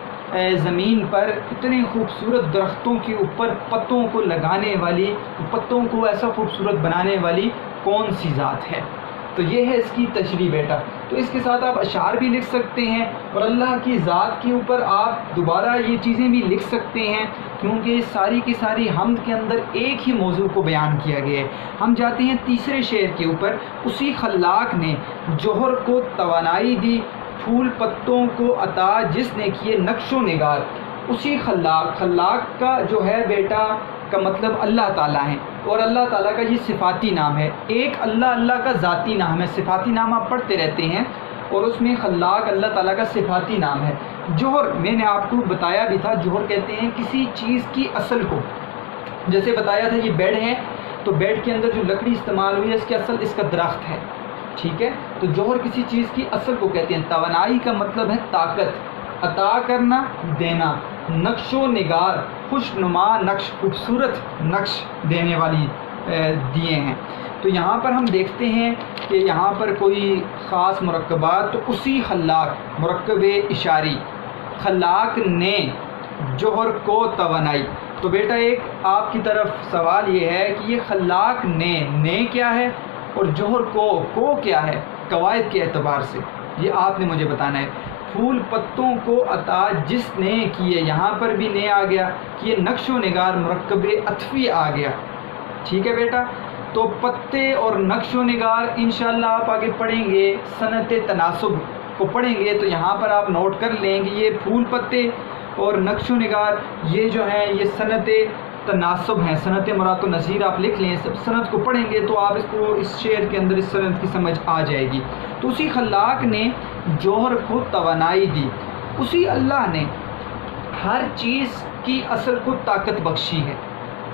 زمین پر اتنے خوبصورت درختوں کے اوپر پتوں کو لگانے والی، پتوں کو ایسا خوبصورت بنانے والی کون سی ذات ہے۔ تو یہ ہے اس کی تشریح بیٹا۔ تو اس کے ساتھ آپ اشعار بھی لکھ سکتے ہیں، اور اللہ کی ذات کے اوپر آپ دوبارہ یہ چیزیں بھی لکھ سکتے ہیں، کیونکہ ساری کی ساری حمد کے اندر ایک ہی موضوع کو بیان کیا گیا ہے۔ ہم جاتے ہیں تیسرے شعر کے اوپر، اسی خلاق نے جوہر کو توانائی دی، پھول پتوں کو عطا جس نے کیے نقش و نگار۔ اسی خلاق کا جو ہے بیٹا کا مطلب اللہ تعالیٰ ہیں، اور اللہ تعالیٰ کا یہ صفاتی نام ہے۔ ایک اللہ کا ذاتی نام ہے، صفاتی نام آپ پڑھتے رہتے ہیں، اور اس میں خلاق اللہ تعالیٰ کا صفاتی نام ہے۔ جوہر میں نے آپ کو بتایا بھی تھا، جوہر کہتے ہیں کسی چیز کی اصل کو، جیسے بتایا تھا یہ بیڈ ہے، تو بیڈ کے اندر جو لکڑی استعمال ہوئی ہے اس کی اصل اس کا درخت ہے، ٹھیک ہے، تو جوہر کسی چیز کی اصل کو کہتے ہیں۔ توانائی کا مطلب ہے طاقت، عطا کرنا، دینا۔ نقش و نگار، خوش نما نقش، خوبصورت نقش دینے والی دیے ہیں۔ تو یہاں پر ہم دیکھتے ہیں کہ یہاں پر کوئی خاص مرکبات، تو اسی خلاق، مرکب اشاری، خلاق نے جوہر کو توانائی۔ تو بیٹا ایک آپ کی طرف سوال یہ ہے کہ یہ خلاق نے کیا ہے، اور جوہر کو کیا ہے قواعد کے اعتبار سے، یہ آپ نے مجھے بتانا ہے۔ پھول پتوں کو عطا جس نے کیے، یہاں پر بھی نے آ گیا کہ یہ نقش و نگار مرکب عطفی آ گیا، ٹھیک ہے بیٹا۔ تو پتے اور نقش و نگار انشاءاللہ آپ آگے پڑھیں گے، صنعت تناسب کو پڑھیں گے، تو یہاں پر آپ نوٹ کر لیں کہ یہ پھول پتے اور نقش و نگار یہ جو ہیں یہ صنعت تناسب ہیں، صنعت مراد و نظیر آپ لکھ لیں، سب صنعت کو پڑھیں گے تو آپ اس کو اس شعر کے اندر اس صنعت کی سمجھ آ جائے گی۔ تو اسی خلاق نے جوہر کو توانائی دی، اسی اللہ نے ہر چیز کی اصل کو طاقت بخشی ہے۔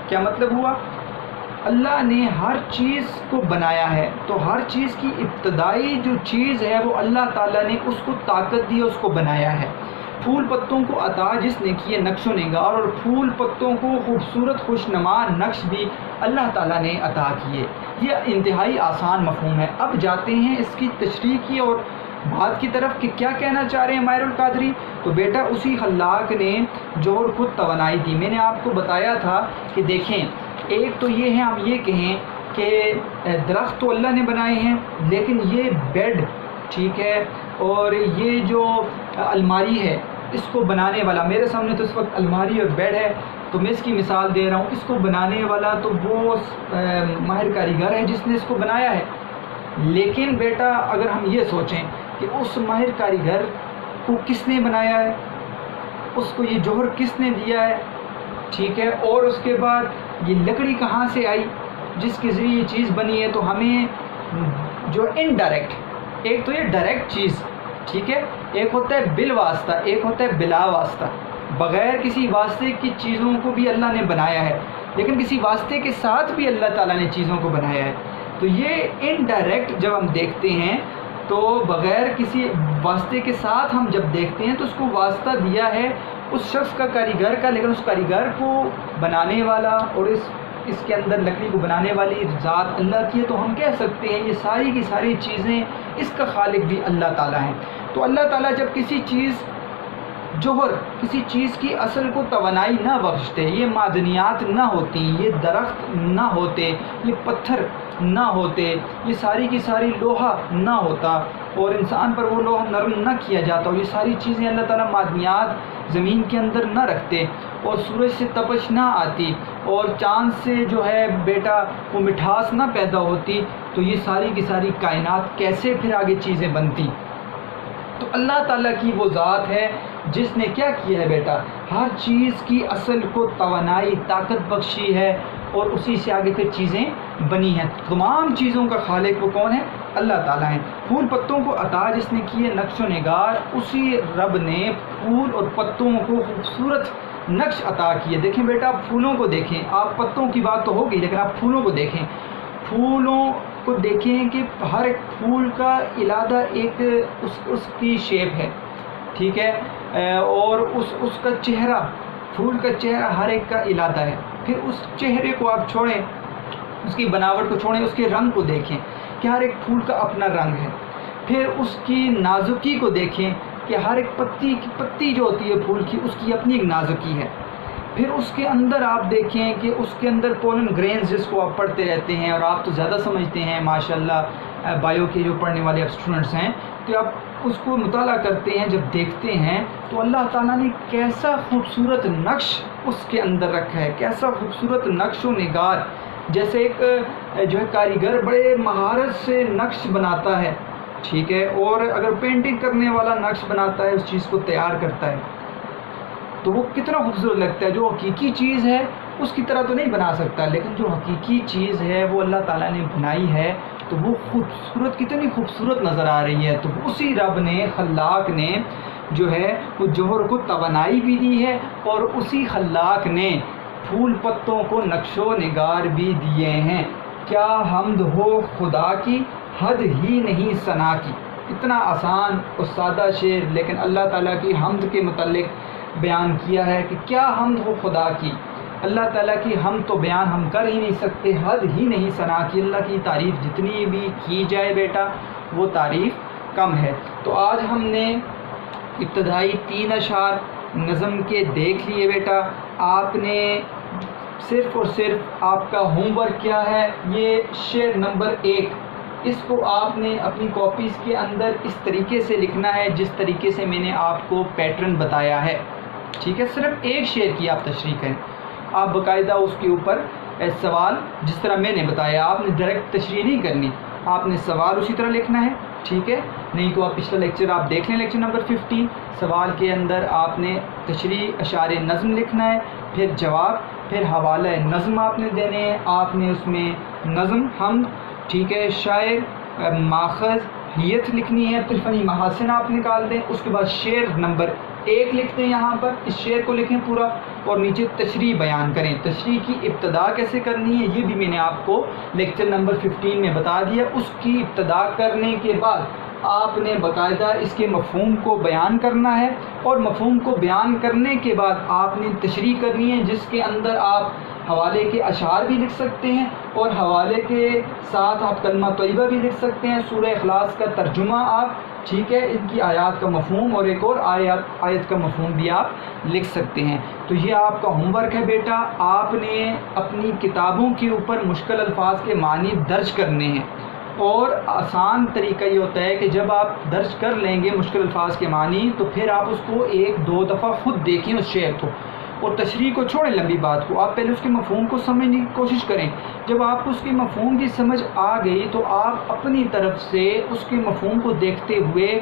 کیا مطلب ہوا؟ اللہ نے ہر چیز کو بنایا ہے، تو ہر چیز کی ابتدائی جو چیز ہے وہ اللہ تعالیٰ نے اس کو طاقت دی، اس کو بنایا ہے۔ پھول پتوں کو عطا جس نے کیے نقش و نگار، اور پھول پتوں کو خوبصورت خوشنما نقش بھی اللہ تعالیٰ نے عطا کیے۔ یہ انتہائی آسان مفہوم ہے۔ اب جاتے ہیں اس کی تشریح کی اور بات کی طرف کہ کیا کہنا چاہ رہے ہیں ماہر القادری۔ تو بیٹا اسی خلاق نے جوہر کو توانائی دی۔ میں نے آپ کو بتایا تھا کہ دیکھیں، ایک تو یہ ہے ہم یہ کہیں کہ درخت تو اللہ نے بنائے ہیں، لیکن یہ بیڈ، ٹھیک ہے، اور یہ جو الماری ہے اس کو بنانے والا، میرے سامنے تو اس وقت الماری اور بیڈ ہے، تو میں اس کی مثال دے رہا ہوں، اس کو بنانے والا تو وہ ماہر کاریگر ہے جس نے اس کو بنایا ہے، لیکن بیٹا اگر ہم یہ سوچیں کہ اس ماہر کاریگر کو کس نے بنایا ہے، اس کو یہ جوہر کس نے دیا ہے، ٹھیک ہے، اور اس کے بعد یہ لکڑی کہاں سے آئی جس کے ذریعے یہ چیز بنی ہے، تو ہمیں جو انڈائریکٹ، ایک تو یہ ڈائریکٹ چیز، ٹھیک ہے، ایک ہوتا ہے بال واسطہ، ایک ہوتا ہے بلا واسطہ، بغیر کسی واسطے کی چیزوں کو بھی اللہ نے بنایا ہے، لیکن کسی واسطے کے ساتھ بھی اللہ تعالیٰ نے چیزوں کو بنایا ہے۔ تو یہ انڈائریکٹ جب ہم دیکھتے ہیں تو بغیر کسی واسطے کے ساتھ ہم جب دیکھتے ہیں تو اس کو واسطہ دیا ہے اس شخص کا، کاریگر کا، لیکن اس کاریگر کو بنانے والا اور اس کے اندر لکڑی کو بنانے والی ذات اللہ کی ہے، تو ہم کہہ سکتے ہیں یہ ساری کی ساری چیزیں اس کا خالق بھی اللہ تعالیٰ ہیں۔ تو اللہ تعالیٰ جب کسی چیز جوہر، کسی چیز کی اصل کو توانائی نہ بخشتے، یہ معدنیات نہ ہوتی، یہ درخت نہ ہوتے، یہ پتھر نہ ہوتے، یہ ساری کی ساری لوہا نہ ہوتا اور انسان پر وہ لوہا نرم نہ کیا جاتا، اور یہ ساری چیزیں اللہ تعالیٰ معدنیات زمین کے اندر نہ رکھتے، اور سورج سے تپش نہ آتی، اور چاند سے جو ہے بیٹا وہ مٹھاس نہ پیدا ہوتی، تو یہ ساری کی ساری کائنات کیسے پھر آگے چیزیں بنتی؟ تو اللہ تعالیٰ کی وہ ذات ہے جس نے کیا کیا ہے بیٹا، ہر چیز کی اصل کو توانائی، طاقت بخشی ہے، اور اسی سے آگے پھر چیزیں بنی ہیں۔ تمام چیزوں کا خالق وہ کون ہے؟ اللہ تعالیٰ ہیں۔ پھول پتوں کو عطا جس نے کی ہے نقش و نگار، اسی رب نے پھول اور پتوں کو خوبصورت نقش عطا کیے۔ دیکھیں بیٹا، آپ پھولوں کو دیکھیں، آپ پتوں کی بات تو ہوگی لیکن آپ پھولوں کو دیکھیں، پھولوں کو دیکھیں کہ ہر ایک پھول کا علادہ ایک اس کی شیپ ہے، ٹھیک ہے، اور اس کا چہرہ، پھول کا چہرہ ہر ایک کا علادہ ہے۔ پھر اس چہرے کو آپ چھوڑیں، اس کی بناوٹ کو چھوڑیں، اس کے رنگ کو دیکھیں کہ ہر ایک پھول کا اپنا رنگ ہے۔ پھر اس کی نازکی کو دیکھیں کہ ہر ایک پتی جو ہوتی ہے پھول کی، اس کی اپنی ایک نازکی ہے۔ پھر اس کے اندر آپ دیکھیں کہ اس کے اندر پولن گرینز جس کو آپ پڑھتے رہتے ہیں، اور آپ تو زیادہ سمجھتے ہیں ماشاءاللہ، بایو کے جو پڑھنے والے اب اسٹوڈنٹس ہیں، تو آپ اس کو مطالعہ کرتے ہیں، جب دیکھتے ہیں تو اللہ تعالیٰ نے کیسا خوبصورت نقش اس کے اندر رکھا ہے، کیسا خوبصورت نقش و نگار، جیسے ایک جو ہے کاریگر بڑے مہارت سے نقش بناتا ہے، ٹھیک ہے، اور اگر پینٹنگ کرنے والا نقش بناتا ہے، اس چیز کو تیار کرتا ہے، تو وہ کتنا خوبصورت لگتا ہے۔ جو حقیقی چیز ہے اس کی طرح تو نہیں بنا سکتا، لیکن جو حقیقی چیز ہے وہ اللہ تعالیٰ نے بنائی ہے، تو وہ خوبصورت، کتنی خوبصورت نظر آ رہی ہے۔ تو اسی رب نے، خلاق نے جو ہے وہ جوہر کو توانائی بھی دی ہے، اور اسی خلاق نے پھول پتوں کو نقش و نگار بھی دیے ہیں۔ کیا حمد ہو خدا کی، حد ہی نہیں ثنا کی۔ اتنا آسان اور سادہ شعر، لیکن اللہ تعالیٰ کی حمد کے متعلق بیان کیا ہے کہ کیا حمد ہو خدا کی، اللہ تعالیٰ کی حمد تو بیان ہم کر ہی نہیں سکتے، حد ہی نہیں ثنا کی۔ اللہ کی تعریف جتنی بھی کی جائے بیٹا وہ تعریف کم ہے۔ تو آج ہم نے ابتدائی 3 اشعار نظم کے دیکھ لیے بیٹا۔ آپ نے صرف اور صرف آپ کا ہوم ورک کیا ہے، یہ شعر نمبر 1، اس کو آپ نے اپنی کاپیز کے اندر اس طریقے سے لکھنا ہے جس طریقے سے میں نے آپ کو پیٹرن بتایا ہے، ٹھیک ہے۔ صرف ایک شعر کی آپ تشریح کریں، آپ باقاعدہ اس کے اوپر سوال جس طرح میں نے بتایا، آپ نے ڈائریکٹ تشریح نہیں کرنی، آپ نے سوال اسی طرح لکھنا ہے، ٹھیک ہے۔ نہیں تو آپ پچھلا لیکچر آپ دیکھ لیں، لیکچر نمبر 15، سوال کے اندر آپ نے تشریح اشعار نظم لکھنا ہے، پھر جواب، پھر حوالہ نظم آپ نے دینے ہیں، آپ نے اس میں نظم، حمد، ٹھیک ہے، شاعر، ماخذ، حیت لکھنی ہے، پھر فنی محاسن آپ نکال دیں، اس کے بعد شعر نمبر 1 لکھ دیں، یہاں پر اس شعر کو لکھیں پورا، اور نیچے تشریح بیان کریں۔ تشریح کی ابتدا کیسے کرنی ہے یہ بھی میں نے آپ کو لیکچر نمبر 15 میں بتا دیا۔ اس کی ابتدا کرنے کے بعد آپ نے باقاعدہ اس کے مفہوم کو بیان کرنا ہے، اور مفہوم کو بیان کرنے کے بعد آپ نے تشریح کرنی ہے، جس کے اندر آپ حوالے کے اشعار بھی لکھ سکتے ہیں، اور حوالے کے ساتھ آپ کلمہ طیبہ بھی لکھ سکتے ہیں، سورہ اخلاص کا ترجمہ آپ، ٹھیک ہے، ان کی آیات کا مفہوم، اور ایک اور آیت کا مفہوم بھی آپ لکھ سکتے ہیں۔ تو یہ آپ کا ہوم ورک ہے بیٹا، آپ نے اپنی کتابوں کے اوپر مشکل الفاظ کے معنی درج کرنے ہیں، اور آسان طریقہ یہ ہوتا ہے کہ جب آپ درج کر لیں گے مشکل الفاظ کے معنی، تو پھر آپ اس کو 1-2 دفعہ خود دیکھیں اس شعر کو، اور تشریح کو چھوڑیں لمبی بات کو، آپ پہلے اس کے مفہوم کو سمجھنے کی کوشش کریں۔ جب آپ کو اس کے مفہوم کی سمجھ آ گئی تو آپ اپنی طرف سے اس کے مفہوم کو دیکھتے ہوئے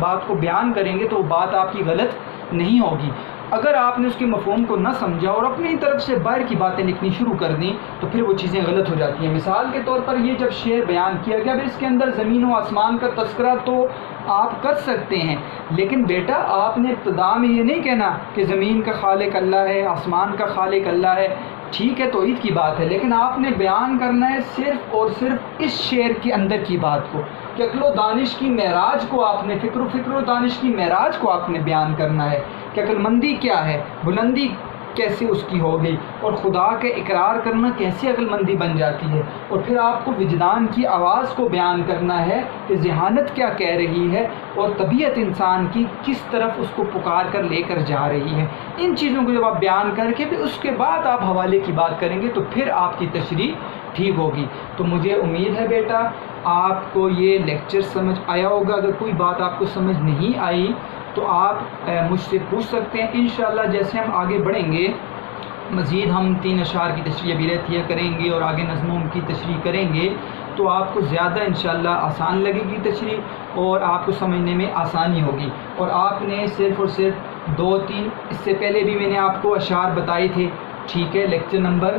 بات کو بیان کریں گے تو وہ بات آپ کی غلط نہیں ہوگی۔ اگر آپ نے اس کے مفہوم کو نہ سمجھا اور اپنی طرف سے باہر کی باتیں لکھنی شروع کر دیں تو پھر وہ چیزیں غلط ہو جاتی ہیں۔ مثال کے طور پر یہ جب شعر بیان کیا گیا، اب اس کے اندر زمین و آسمان کا تذکرہ تو آپ کر سکتے ہیں، لیکن بیٹا آپ نے ابتدا میں یہ نہیں کہنا کہ زمین کا خالق اللہ ہے، آسمان کا خالق اللہ ہے۔ ٹھیک ہے توحید کی بات ہے، لیکن آپ نے بیان کرنا ہے صرف اور صرف اس شعر کے اندر کی بات کو، کہ عقل و دانش کی معراج کو آپ نے فکر و دانش کی معراج کو آپ نے بیان کرنا ہے کہ عقل مندی کیا ہے، بلندی کیسے اس کی ہو گئی، اور خدا کے اقرار کرنا کیسے عقل مندی بن جاتی ہے، اور پھر آپ کو وجدان کی آواز کو بیان کرنا ہے کہ ذہانت کیا کہہ رہی ہے اور طبیعت انسان کی کس طرف اس کو پکار کر لے کر جا رہی ہے۔ ان چیزوں کو جب آپ بیان کر کے پھر اس کے بعد آپ حوالے کی بات کریں گے تو پھر آپ کی تشریح ٹھیک ہوگی۔ تو مجھے امید ہے بیٹا آپ کو یہ لیکچر سمجھ آیا ہوگا۔ اگر کوئی بات آپ کو سمجھ نہیں آئی تو آپ مجھ سے پوچھ سکتے ہیں۔ انشاءاللہ جیسے ہم آگے بڑھیں گے مزید ہم 3 اشعار کی تشریح ابھی رہتی کریں گے اور آگے نظموں کی تشریح کریں گے تو آپ کو زیادہ انشاءاللہ آسان لگے گی تشریح اور آپ کو سمجھنے میں آسانی ہوگی۔ اور آپ نے صرف اور صرف 2-3 اس سے پہلے بھی میں نے آپ کو اشعار بتائے تھے، ٹھیک ہے، لیکچر نمبر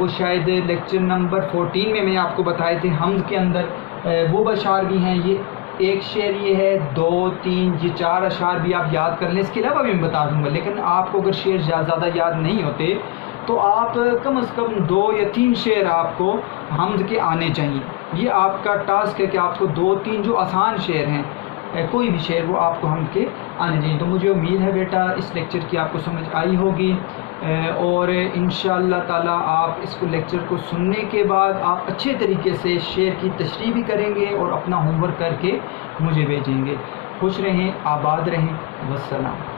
وہ شاید لیکچر نمبر 14 میں آپ کو بتائے تھے حمد کے اندر وہ اشعار بھی ہیں۔ یہ ایک شعر یہ ہے، 2-3 یہ 4 اشعار بھی آپ یاد کر لیں، اس کے علاوہ بھی میں بتا دوں گا، لیکن آپ کو اگر شعر زیادہ یاد نہیں ہوتے تو آپ کم از کم 2 یا 3 شعر آپ کو حمد کے آنے چاہیے۔ یہ آپ کا ٹاسک ہے کہ آپ کو 2-3 جو آسان شعر ہیں کوئی بھی شعر وہ آپ کو حمد کے آنے چاہیے۔ تو مجھے امید ہے بیٹا اس لیکچر کی آپ کو سمجھ آئی ہوگی اور انشاءاللہ تعالی آپ اس کو لیکچر کو سننے کے بعد آپ اچھے طریقے سے شعر کی تشریح بھی کریں گے اور اپنا ہوم ورک کر کے مجھے بھیجیں گے۔ خوش رہیں، آباد رہیں، والسلام۔